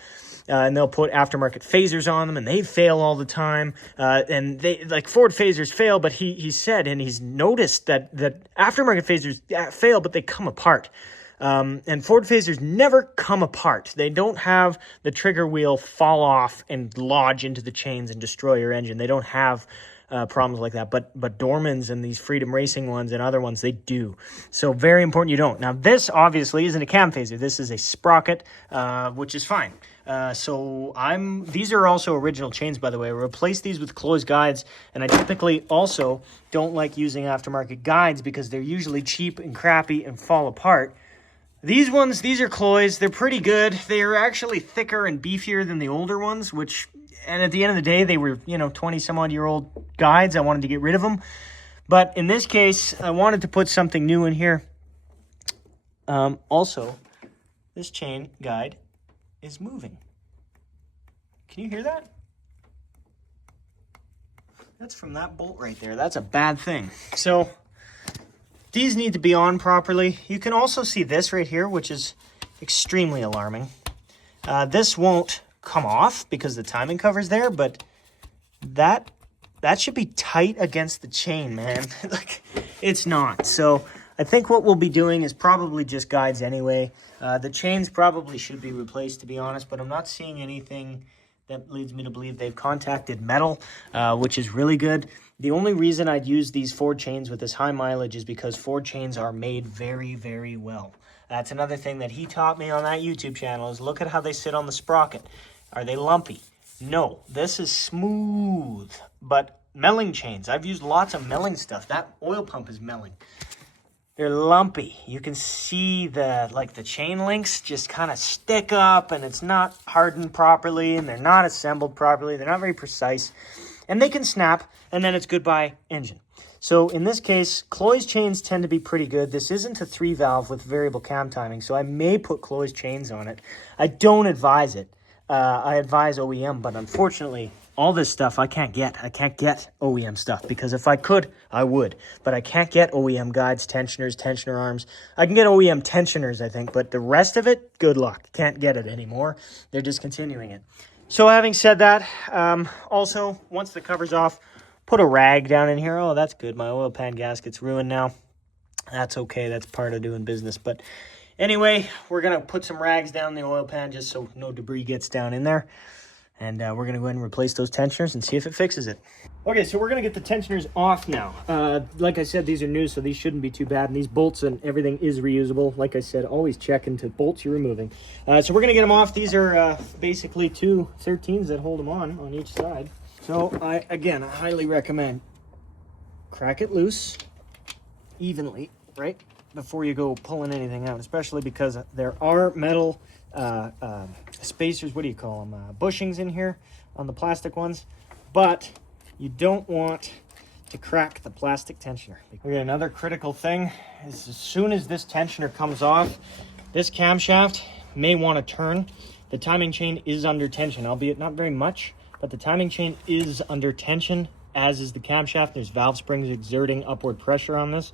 And they'll put aftermarket phasers on them, and they fail all the time. And they, like, Ford phasers fail, but he said, and he's noticed that aftermarket phasers fail, but they come apart. And Ford phasers never come apart. They don't have the trigger wheel fall off and lodge into the chains and destroy your engine. They don't have problems like that. But Dormans and these Freedom Racing ones and other ones, they do. So very important you don't. Now, this obviously isn't a cam phaser. This is a sprocket, which is fine. These are also original chains, by the way. I replace these with closed guides, and I typically also don't like using aftermarket guides because they're usually cheap and crappy and fall apart. These ones, these are cloys. They're pretty good. They are actually thicker and beefier than the older ones, and at the end of the day, they were, 20-some-odd-year-old guides. I wanted to get rid of them. But in this case, I wanted to put something new in here. Also, this chain guide is moving. Can you hear that? That's from that bolt right there. That's a bad thing. So these need to be on properly. You can also see this right here, which is extremely alarming. This won't come off because the timing cover's there, but that should be tight against the chain, man. Like, it's not. So I think what we'll be doing is probably just guides anyway. The chains probably should be replaced, to be honest, but I'm not seeing anything that leads me to believe they've contacted metal, which is really good. The only reason I'd use these Ford chains with this high mileage is because Ford chains are made very, very well. That's another thing that he taught me on that YouTube channel, is look at how they sit on the sprocket. Are they lumpy? No, this is smooth. But melling chains, I've used lots of melling stuff. That oil pump is melling. They're lumpy. You can see the chain links just kind of stick up, and it's not hardened properly, and they're not assembled properly. They're not very precise, and they can snap, and then it's goodbye engine. So in this case, Cloy's chains tend to be pretty good. This isn't a 3-valve with variable cam timing, so I may put Cloy's chains on it. I don't advise it. I advise OEM, but unfortunately, all this stuff I can't get. I can't get OEM stuff, because if I could, I would. But I can't get OEM guides, tensioners, tensioner arms. I can get OEM tensioners, I think, but the rest of it, good luck. Can't get it anymore. They're discontinuing it. So having said that, also, once the cover's off, put a rag down in here. Oh, that's good. My oil pan gasket's ruined now. That's okay. That's part of doing business. But anyway, we're going to put some rags down the oil pan just so no debris gets down in there. And we're going to go ahead and replace those tensioners and see if it fixes it. Okay, so we're going to get the tensioners off now. Like I said, these are new, so these shouldn't be too bad. And these bolts and everything is reusable. Like I said, always check into bolts you're removing. So we're going to get them off. These are basically two 13s that hold them on each side. So I highly recommend crack it loose evenly, right, before you go pulling anything out, especially because there are metal spacers, what do you call them, bushings in here on the plastic ones, but you don't want to crack the plastic tensioner. Okay, another critical thing is as soon as this tensioner comes off, this camshaft may want to turn. The timing chain is under tension, albeit not very much, but the timing chain is under tension, as is the camshaft. There's valve springs exerting upward pressure on this.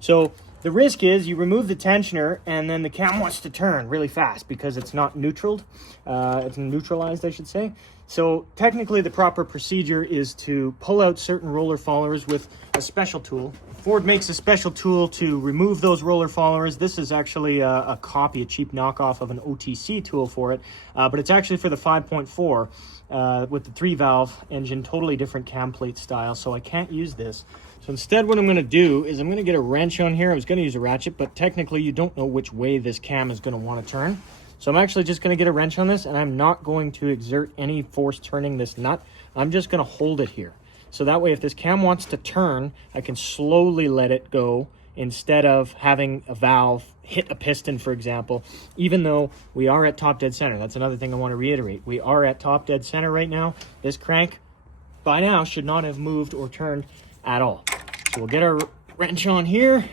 So the risk is you remove the tensioner and then the cam wants to turn really fast because it's not neutralized. It's neutralized, I should say. So technically the proper procedure is to pull out certain roller followers with a special tool. Ford makes a special tool to remove those roller followers. This is actually a copy, a cheap knockoff of an OTC tool for it, but it's actually for the 5.4 with the 3-valve engine, totally different cam plate style, so I can't use this. So instead what I'm going to do is I'm going to get a wrench on here. I was going to use a ratchet, but technically you don't know which way this cam is going to want to turn. So I'm actually just going to get a wrench on this, and I'm not going to exert any force turning this nut. I'm just going to hold it here. So that way if this cam wants to turn, I can slowly let it go instead of having a valve hit a piston, for example, even though we are at top dead center. That's another thing I want to reiterate. We are at top dead center right now. This crank by now should not have moved or turned at all. So we'll get our wrench on here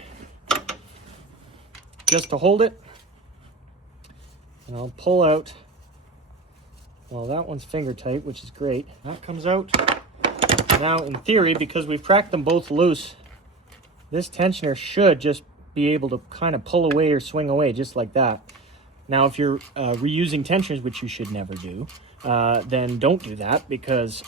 just to hold it. And I'll pull out, well, that one's finger tight, which is great. That comes out. Now, in theory, because we've cracked them both loose, this tensioner should just be able to kind of pull away or swing away just like that. Now, if you're reusing tensioners, which you should never do, then don't do that, because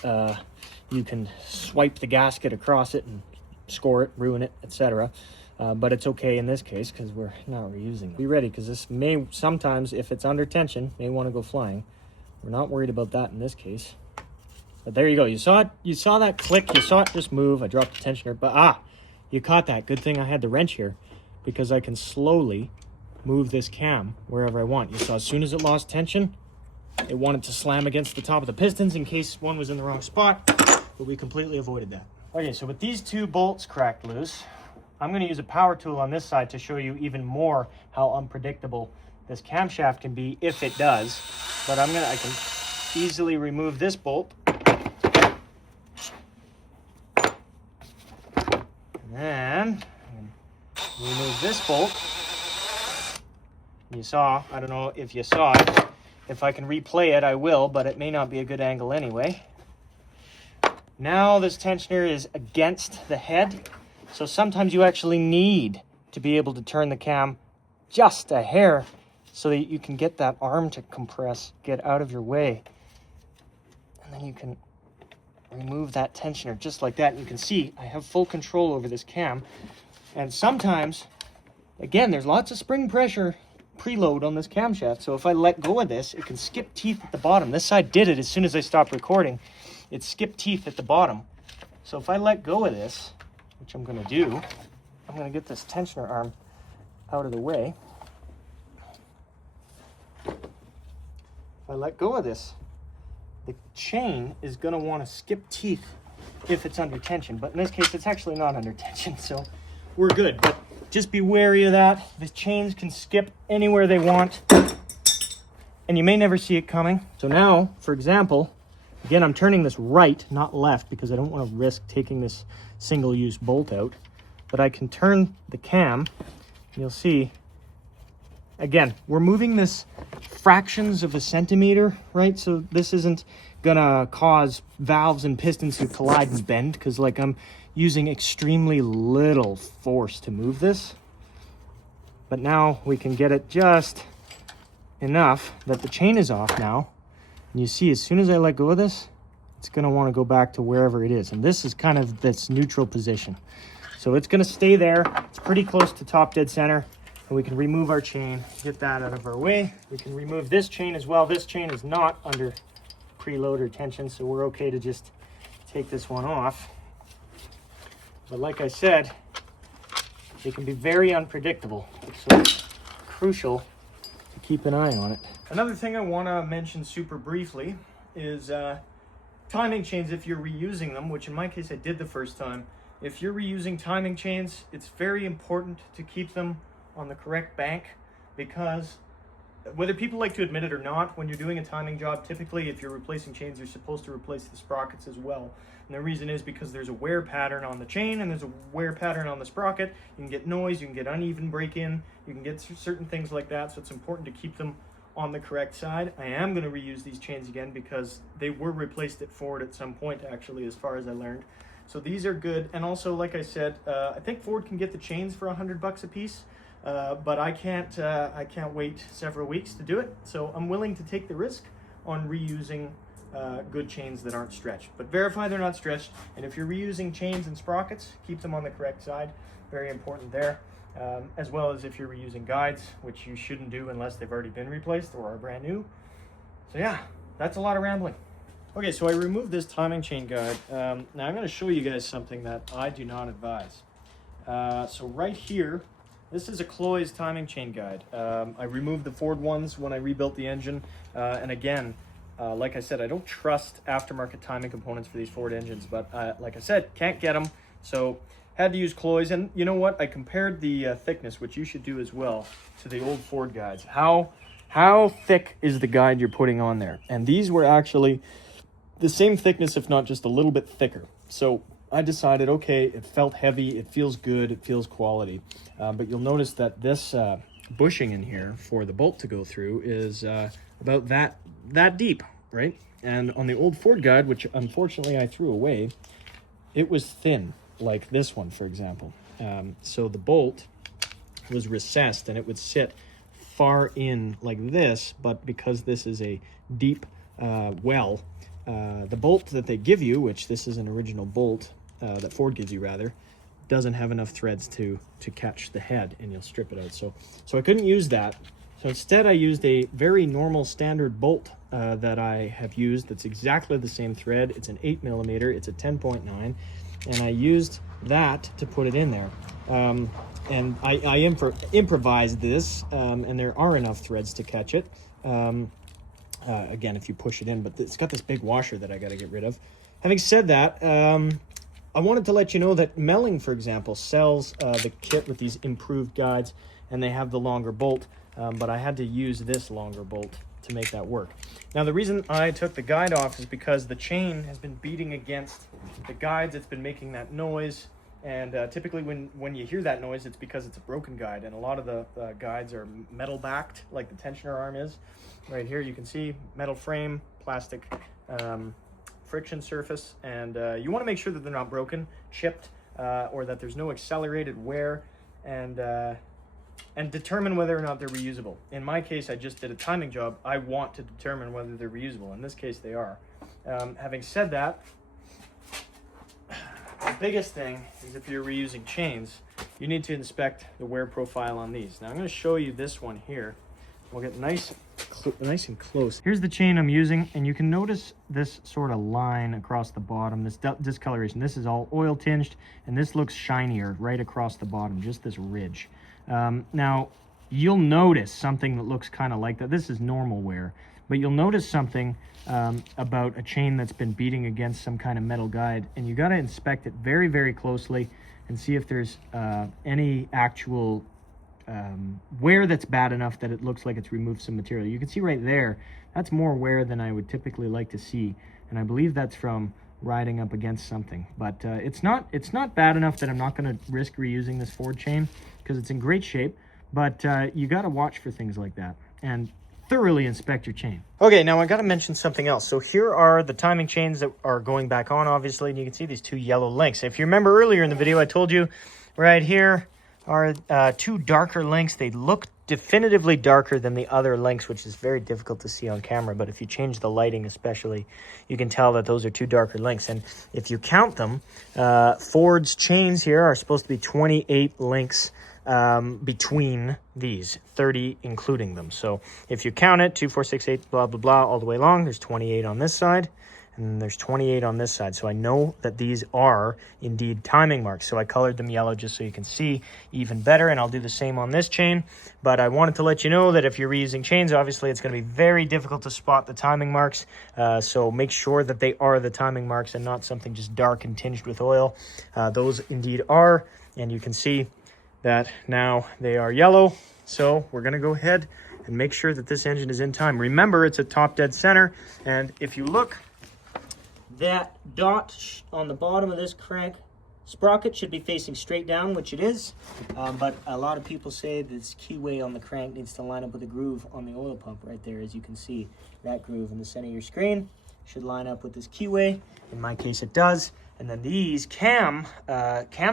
you can swipe the gasket across it and score it, ruin it, etc. But it's okay in this case because we're not reusing it. Be ready, because this may sometimes, if it's under tension, may want to go flying. We're not worried about that in this case. But there you go. You saw it. You saw that click. You saw it just move. I dropped the tensioner, but you caught that. Good thing I had the wrench here, because I can slowly move this cam wherever I want. You saw as soon as it lost tension, it wanted to slam against the top of the pistons in case one was in the wrong spot, but we completely avoided that. Okay, so with these two bolts cracked loose, I'm going to use a power tool on this side to show you even more how unpredictable this camshaft can be if it does. But I can easily remove this bolt. And then remove this bolt. You saw, I don't know if you saw it. If I can replay it, I will, but it may not be a good angle anyway. Now this tensioner is against the head, so sometimes you actually need to be able to turn the cam just a hair so that you can get that arm to compress, get out of your way. And then you can remove that tensioner just like that. And you can see I have full control over this cam. And sometimes, again, there's lots of spring pressure preload on this camshaft. So if I let go of this, it can skip teeth at the bottom. This side did it as soon as I stopped recording. It skipped teeth at the bottom. So if I let go of this, which I'm going to do, I'm going to get this tensioner arm out of the way. If I let go of this, the chain is going to want to skip teeth if it's under tension. But in this case, it's actually not under tension, so we're good. But just be wary of that. The chains can skip anywhere they want, and you may never see it coming. So now, for example, again, I'm turning this right, not left, because I don't want to risk taking this single-use bolt out. But I can turn the cam, and you'll see, again, we're moving this fractions of a centimeter, right? So this isn't gonna cause valves and pistons to collide and bend, because like I'm using extremely little force to move this. But now we can get it just enough that the chain is off now. And you see, as soon as I let go of this, it's gonna wanna go back to wherever it is. And this is kind of this neutral position. So it's gonna stay there. It's pretty close to top dead center. And we can remove our chain, get that out of our way. We can remove this chain as well. This chain is not under preload or tension, so we're okay to just take this one off. But like I said, they can be very unpredictable. So it's crucial to keep an eye on it. Another thing I wanna mention super briefly is timing chains if you're reusing them, which in my case I did the first time. If you're reusing timing chains, it's very important to keep them on the correct bank, because whether people like to admit it or not, when you're doing a timing job, typically if you're replacing chains, you're supposed to replace the sprockets as well. And the reason is because there's a wear pattern on the chain and there's a wear pattern on the sprocket. You can get noise, you can get uneven break-in, you can get certain things like that, so it's important to keep them on the correct side. I am going to reuse these chains again because they were replaced at Ford at some point, actually, as far as I learned. So these are good. And also, like I said, I think Ford can get the chains for $100 a piece. But I can't wait several weeks to do it. So I'm willing to take the risk on reusing good chains that aren't stretched. But verify they're not stretched. And if you're reusing chains and sprockets, keep them on the correct side. Very important there. As well as if you're reusing guides, which you shouldn't do unless they've already been replaced or are brand new. So yeah, that's a lot of rambling. Okay, so I removed this timing chain guide. Now I'm going to show you guys something that I do not advise. So right here, this is a Cloy's timing chain guide. I removed the Ford ones when I rebuilt the engine. And again, like I said, I don't trust aftermarket timing components for these Ford engines, but like I said, can't get them. So had to use Cloy's. And you know what? I compared the thickness, which you should do as well, to the old Ford guides. How thick is the guide you're putting on there? And these were actually the same thickness, if not just a little bit thicker. So I decided, okay, it felt heavy, it feels good, it feels quality. But you'll notice that this bushing in here for the bolt to go through is about that deep, right? And on the old Ford guide, which unfortunately I threw away, it was thin, like this one, for example. So the bolt was recessed and it would sit far in like this, but because this is a deep well, the bolt that they give you, which this is an original bolt that Ford gives you rather, doesn't have enough threads to catch the head, and you'll strip it out. So I couldn't use that. So instead I used a very normal standard bolt that I have used that's exactly the same thread. It's an 8mm, it's a 10.9, and I used that to put it in there. And I improvised this, and there are enough threads to catch it. Again, if you push it in, but it's got this big washer that I got to get rid of. Having said that, I wanted to let you know that Melling, for example, sells the kit with these improved guides, and they have the longer bolt, but I had to use this longer bolt to make that work. Now, the reason I took the guide off is because the chain has been beating against the guides. It's been making that noise, and typically when you hear that noise, it's because it's a broken guide, and a lot of the guides are metal backed, like the tensioner arm is. Right here you can see metal frame, plastic friction surface, and you want to make sure that they're not broken, chipped, or that there's no accelerated wear, and determine whether or not they're reusable. In my case, I just did a timing job. I want to determine whether they're reusable. In this case, they are. Having said that, biggest thing is if you're reusing chains, you need to inspect the wear profile on these. Now I'm going to show you this one here. We'll get nice and close. Here's the chain I'm using, and you can notice this sort of line across the bottom, this discoloration. This is all oil tinged, and this looks shinier right across the bottom, just this ridge. Now, you'll notice something that looks kind of like that. This is normal wear, but you'll notice something about a chain that's been beating against some kind of metal guide, and you got to inspect it very, very closely and see if there's any actual wear that's bad enough that it looks like it's removed some material. You can see right there, that's more wear than I would typically like to see, and I believe that's from riding up against something. But it's not bad enough that I'm not going to risk reusing this Ford chain because it's in great shape. But you got to watch for things like that and thoroughly inspect your chain. Okay, now I got to mention something else. So here are the timing chains that are going back on, obviously, and you can see these two yellow links. If you remember earlier in the video, I told you right here are two darker links. They look definitively darker than the other links, which is very difficult to see on camera, but if you change the lighting especially, you can tell that those are two darker links. And if you count them, Ford's chains here are supposed to be 28 links between these, 30 including them. So if you count it, 2, 4, 6, 8, blah, blah, blah, all the way along, there's 28 on this side, and there's 28 on this side. So I know that these are indeed timing marks. So I colored them yellow just so you can see even better, and I'll do the same on this chain. But I wanted to let you know that if you're reusing chains, obviously it's going to be very difficult to spot the timing marks. So make sure that they are the timing marks and not something just dark and tinged with oil. Those indeed are, and you can see that now they are yellow. So we're going to go ahead and make sure that this engine is in time. Remember, it's a top dead center, and if you look, that dot on the bottom of this crank sprocket should be facing straight down, which it is, but a lot of people say this keyway on the crank needs to line up with the groove on the oil pump right there. As you can see, that groove in the center of your screen should line up with this keyway. In my case, it does. And then these cam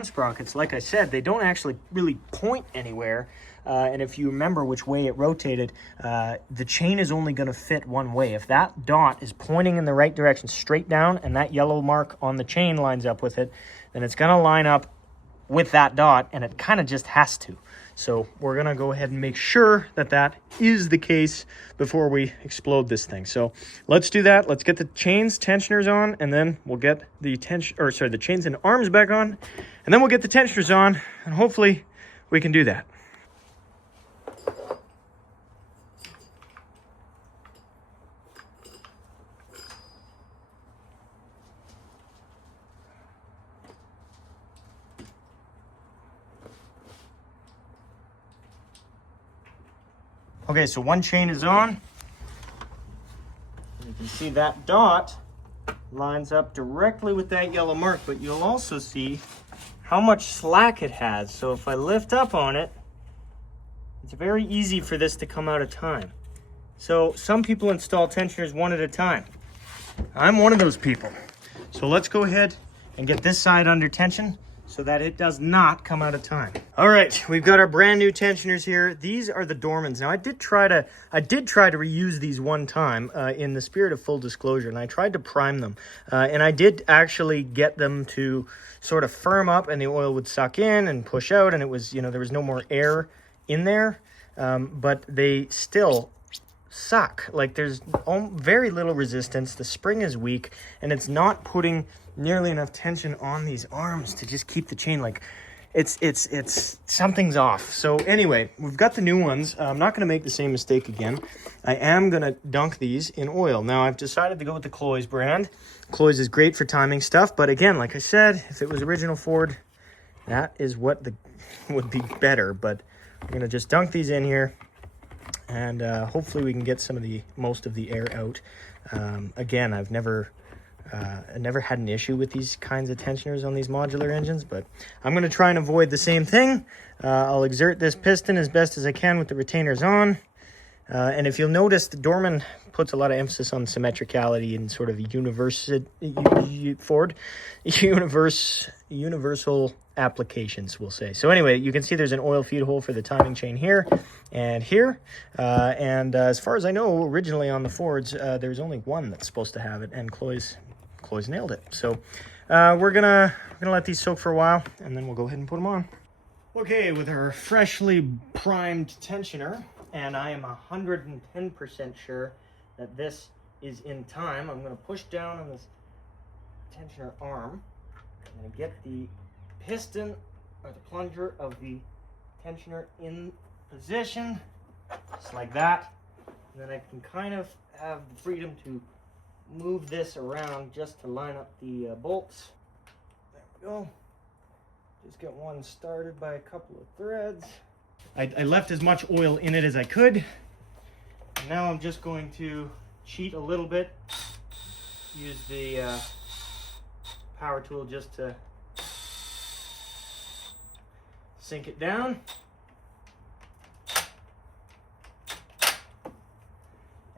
sprockets, like I said, they don't actually really point anywhere. And if you remember which way it rotated, the chain is only going to fit one way. If that dot is pointing in the right direction straight down and that yellow mark on the chain lines up with it, then it's going to line up with that dot, and it kind of just has to. So we're going to go ahead and make sure that that is the case before we explode this thing. So let's do that. Let's get the chains, tensioners on, and then we'll get the the chains and arms back on, and then we'll get the tensioners on, and hopefully we can do that. Okay, so one chain is on. You can see that dot lines up directly with that yellow mark, but you'll also see how much slack it has. So if I lift up on it, it's very easy for this to come out of time. So some people install tensioners one at a time. I'm one of those people. So let's go ahead and get this side under tension so that it does not come out of time. All right, we've got our brand new tensioners here. These are the Dormans. Now I did try to reuse these one time in the spirit of full disclosure, and I tried to prime them. And I did actually get them to sort of firm up, and the oil would suck in and push out, and it was, there was no more air in there, but they still suck. Like, there's very little resistance, the spring is weak, and it's not putting nearly enough tension on these arms to just keep the chain, like, it's something's off. So anyway, we've got the new ones. I'm not going to make the same mistake again. I am going to dunk these in oil. Now I've decided to go with the Cloys brand. Cloys is great for timing stuff, but again, like I said, if it was original Ford, that is what would be better. But I'm going to just dunk these in here, and hopefully we can get most of the air out. Again, I never had an issue with these kinds of tensioners on these modular engines, but I'm going to try and avoid the same thing. I'll exert this piston as best as I can with the retainers on. And if you'll notice, the Dorman puts a lot of emphasis on symmetricality and sort of universal applications, we'll say. So anyway, you can see there's an oil feed hole for the timing chain here and here. And as far as I know, originally on the Fords, there's only one that's supposed to have it, and Cloys employees nailed it. So we're gonna let these soak for a while, and then we'll go ahead and put them on. Okay, with our freshly primed tensioner, and I am 110% sure that this is in time. I'm gonna push down on this tensioner arm. I'm gonna get the piston or the plunger of the tensioner in position, just like that. And then I can kind of have the freedom to move this around just to line up the bolts. There we go. Just get one started by a couple of threads. I left as much oil in it as I could. And now I'm just going to cheat a little bit. Use the power tool just to sink it down.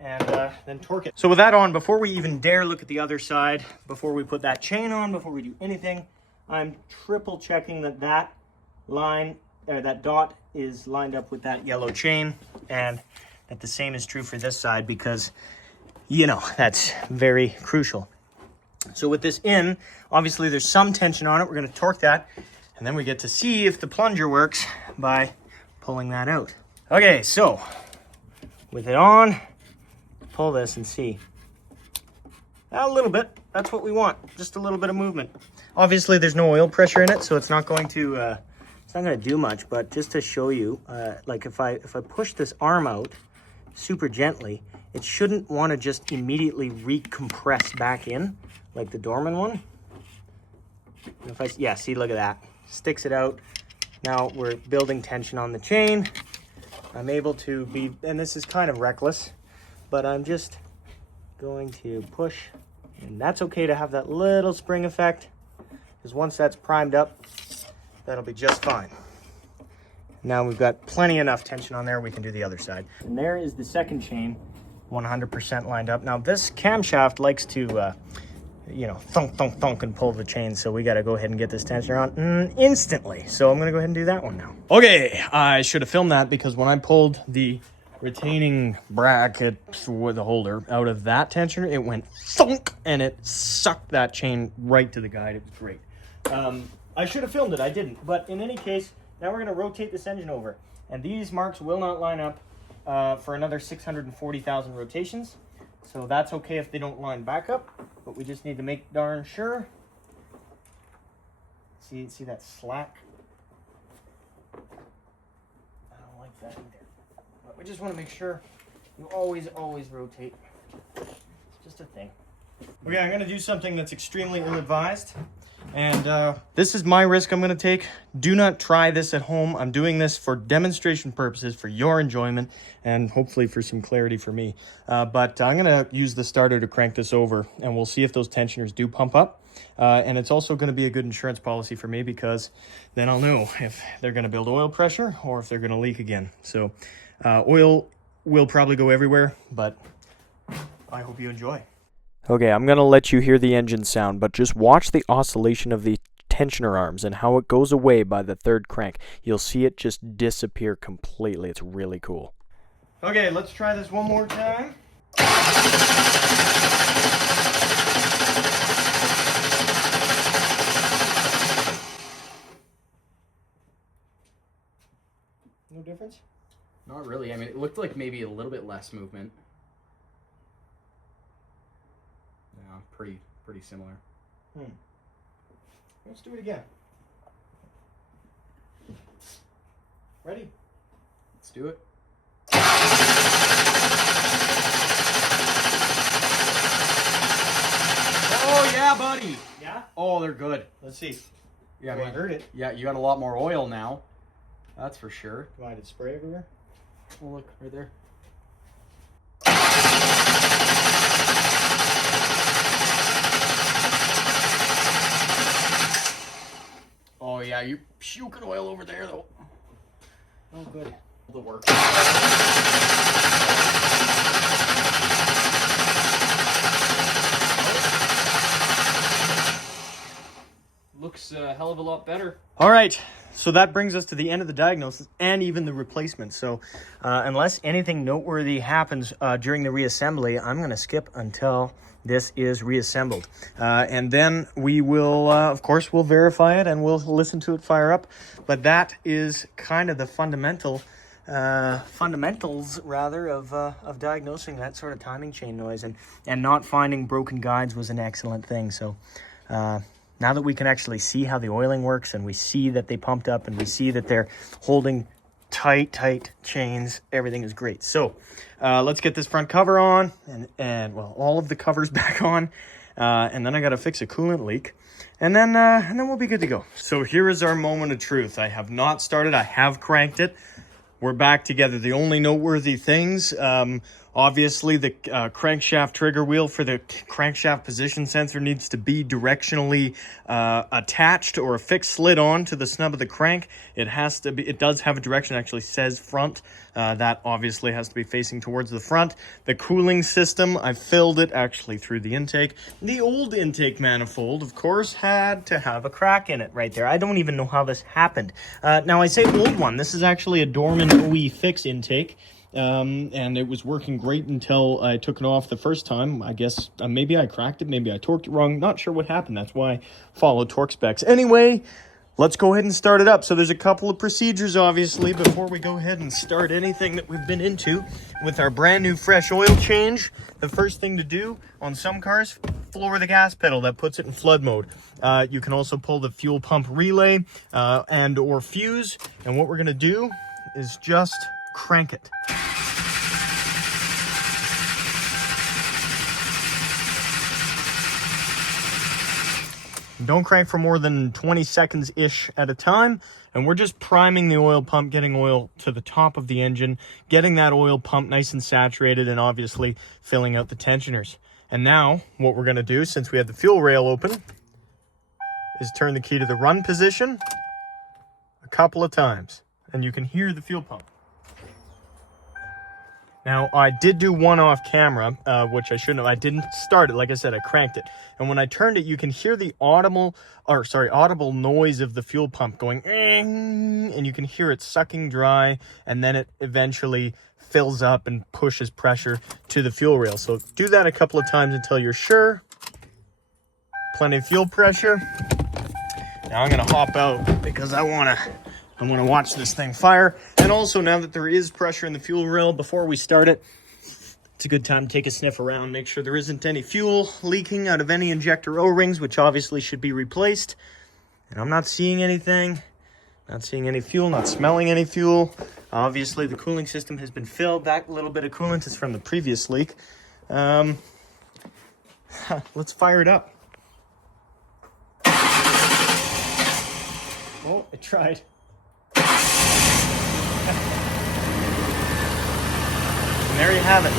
And then torque it. So with that on, before we even dare look at the other side, before we put that chain on, before we do anything, I'm triple checking that that line, or that dot is lined up with that yellow chain, and that the same is true for this side, because, you know, that's very crucial. So with this in, obviously there's some tension on it. We're going to torque that, and then we get to see if the plunger works by pulling that out. Okay, so with it on, pull this and see. A little bit. That's what we want. Just a little bit of movement. Obviously, there's no oil pressure in it, so it's not going to do much. But just to show you, like if I push this arm out super gently, it shouldn't want to just immediately recompress back in like the Dorman one. Yeah, see, look at that. Sticks it out. Now we're building tension on the chain. I'm able to be, and this is kind of reckless, but I'm just going to push, and that's okay to have that little spring effect, because once that's primed up, that'll be just fine. Now we've got plenty enough tension on there, we can do the other side. And there is the second chain, 100% lined up. Now this camshaft likes to, you know, thunk, thunk, thunk and pull the chain, so we got to go ahead and get this tensioner on instantly. So I'm going to go ahead and do that one now. Okay, I should have filmed that, because when I pulled the retaining bracket with the holder out of that tensioner, it went thunk, and it sucked that chain right to the guide. It was great. I should have filmed it, I didn't. But in any case, now we're going to rotate this engine over, and these marks will not line up for another 640,000 rotations. So that's okay if they don't line back up, but we just need to make darn sure. See that slack? I don't like that either. But we just want to make sure you always rotate. It's just a thing. Okay, I'm going to do something that's extremely ill-advised. And this is my risk I'm going to take. Do not try this at home. I'm doing this for demonstration purposes, for your enjoyment, and hopefully for some clarity for me. But I'm going to use the starter to crank this over, and we'll see if those tensioners do pump up. And it's also going to be a good insurance policy for me, because then I'll know if they're going to build oil pressure or if they're going to leak again. So oil will probably go everywhere, but I hope you enjoy. Okay, I'm going to let you hear the engine sound, but just watch the oscillation of the tensioner arms and how it goes away by the third crank. You'll see it just disappear completely. It's really cool. Okay, let's try this one more time. No difference? Not really. I mean, it looked like maybe a little bit less movement. Yeah, pretty similar. Let's do it again. Ready? Let's do it. Oh yeah, buddy. Yeah? Oh, they're good. Let's see. Yeah, I heard it. Yeah, you got a lot more oil now. That's for sure. Do I need to spray everywhere? Oh, look right there. Oh yeah, you're puking oil over there though. Oh, good. The work. Looks a hell of a lot better. All right, so that brings us to the end of the diagnosis and even the replacement. So unless anything noteworthy happens during the reassembly, I'm going to skip until this is reassembled. And then we will, of course, we'll verify it and we'll listen to it fire up. But that is kind of the fundamentals rather of diagnosing that sort of timing chain noise, and not finding broken guides was an excellent thing. So now that we can actually see how the oiling works, and we see that they pumped up, and we see that they're holding tight chains, everything is great. So let's get this front cover on, and well, all of the covers back on, and then I gotta fix a coolant leak, and then we'll be good to go. So here is our moment of truth. I have not started. I have cranked it. We're back together. The only noteworthy things, obviously the crankshaft trigger wheel for the crankshaft position sensor needs to be directionally attached or affixed, slid on to the snub of the crank. It has to be, it does have a direction, actually says front. That obviously has to be facing towards the front. The cooling system, I filled it actually through the intake. The old intake manifold, of course, had to have a crack in it right there. I don't even know how this happened. Now I say old one, this is actually a Dorman OE fix intake. And it was working great until I took it off the first time. I guess maybe I cracked it, maybe I torqued it wrong. Not sure what happened. That's why I followed torque specs. Anyway, let's go ahead and start it up. So there's a couple of procedures, obviously, before we go ahead and start anything that we've been into with our brand new fresh oil change. The first thing to do on some cars, floor the gas pedal. That puts it in flood mode. You can also pull the fuel pump relay and or fuse. And what we're going to do is just crank it. Don't crank for more than 20 seconds-ish at a time. And we're just priming the oil pump, getting oil to the top of the engine, getting that oil pump nice and saturated, and obviously filling out the tensioners. And now, what we're going to do, since we have the fuel rail open, is turn the key to the run position a couple of times. And you can hear the fuel pump. Now, I did do one off camera, which I shouldn't have. I didn't start it. Like I said, I cranked it. And when I turned it, you can hear the audible noise of the fuel pump going, and you can hear it sucking dry, and then it eventually fills up and pushes pressure to the fuel rail. So do that a couple of times until you're sure. Plenty of fuel pressure. Now I'm going to hop out because I want to watch this thing fire. And also, now that there is pressure in the fuel rail, before we start it, it's a good time to take a sniff around, make sure there isn't any fuel leaking out of any injector O-rings, which obviously should be replaced. And I'm not seeing anything, not seeing any fuel, not smelling any fuel. Obviously, the cooling system has been filled. That little bit of coolant is from the previous leak. Let's fire it up. Oh, it tried. And there you have it.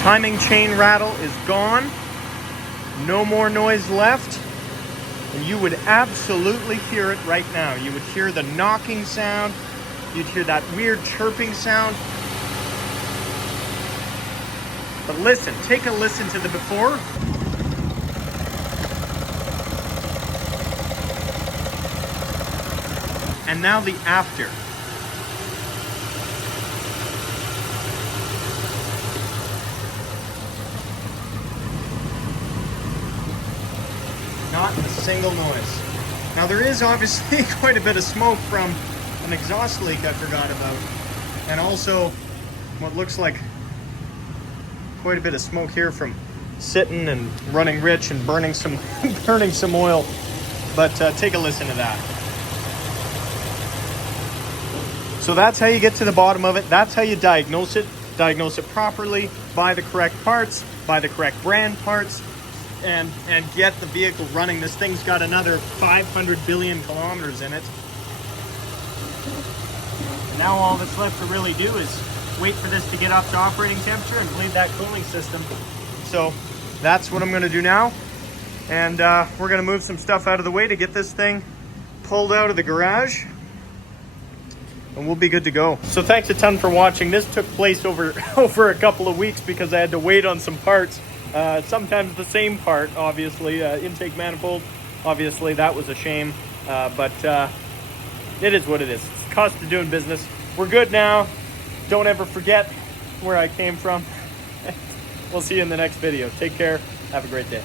Timing chain rattle is gone. No more noise left. And you would absolutely hear it right now. You would hear the knocking sound. You'd hear that weird chirping sound. But listen, take a listen to the before. And now the after. Not a single noise. Now there is obviously quite a bit of smoke from an exhaust leak I forgot about. And also what looks like quite a bit of smoke here from sitting and running rich and burning some oil. But take a listen to that. So that's how you get to the bottom of it. That's how you diagnose it. Diagnose it properly, buy the correct parts, buy the correct brand parts, and get the vehicle running. This thing's got another 500 billion kilometers in it. And now all that's left to really do is wait for this to get up to operating temperature and bleed that cooling system. So that's what I'm going to do now. And we're going to move some stuff out of the way to get this thing pulled out of the garage. And we'll be good to go. So thanks a ton for watching. This took place over a couple of weeks because I had to wait on some parts. Sometimes the same part, obviously. Intake manifold, obviously, that was a shame. But it is what it is. It's the cost of doing business. We're good now. Don't ever forget, where I came from. We'll see you in the next video. Take care. Have a great day.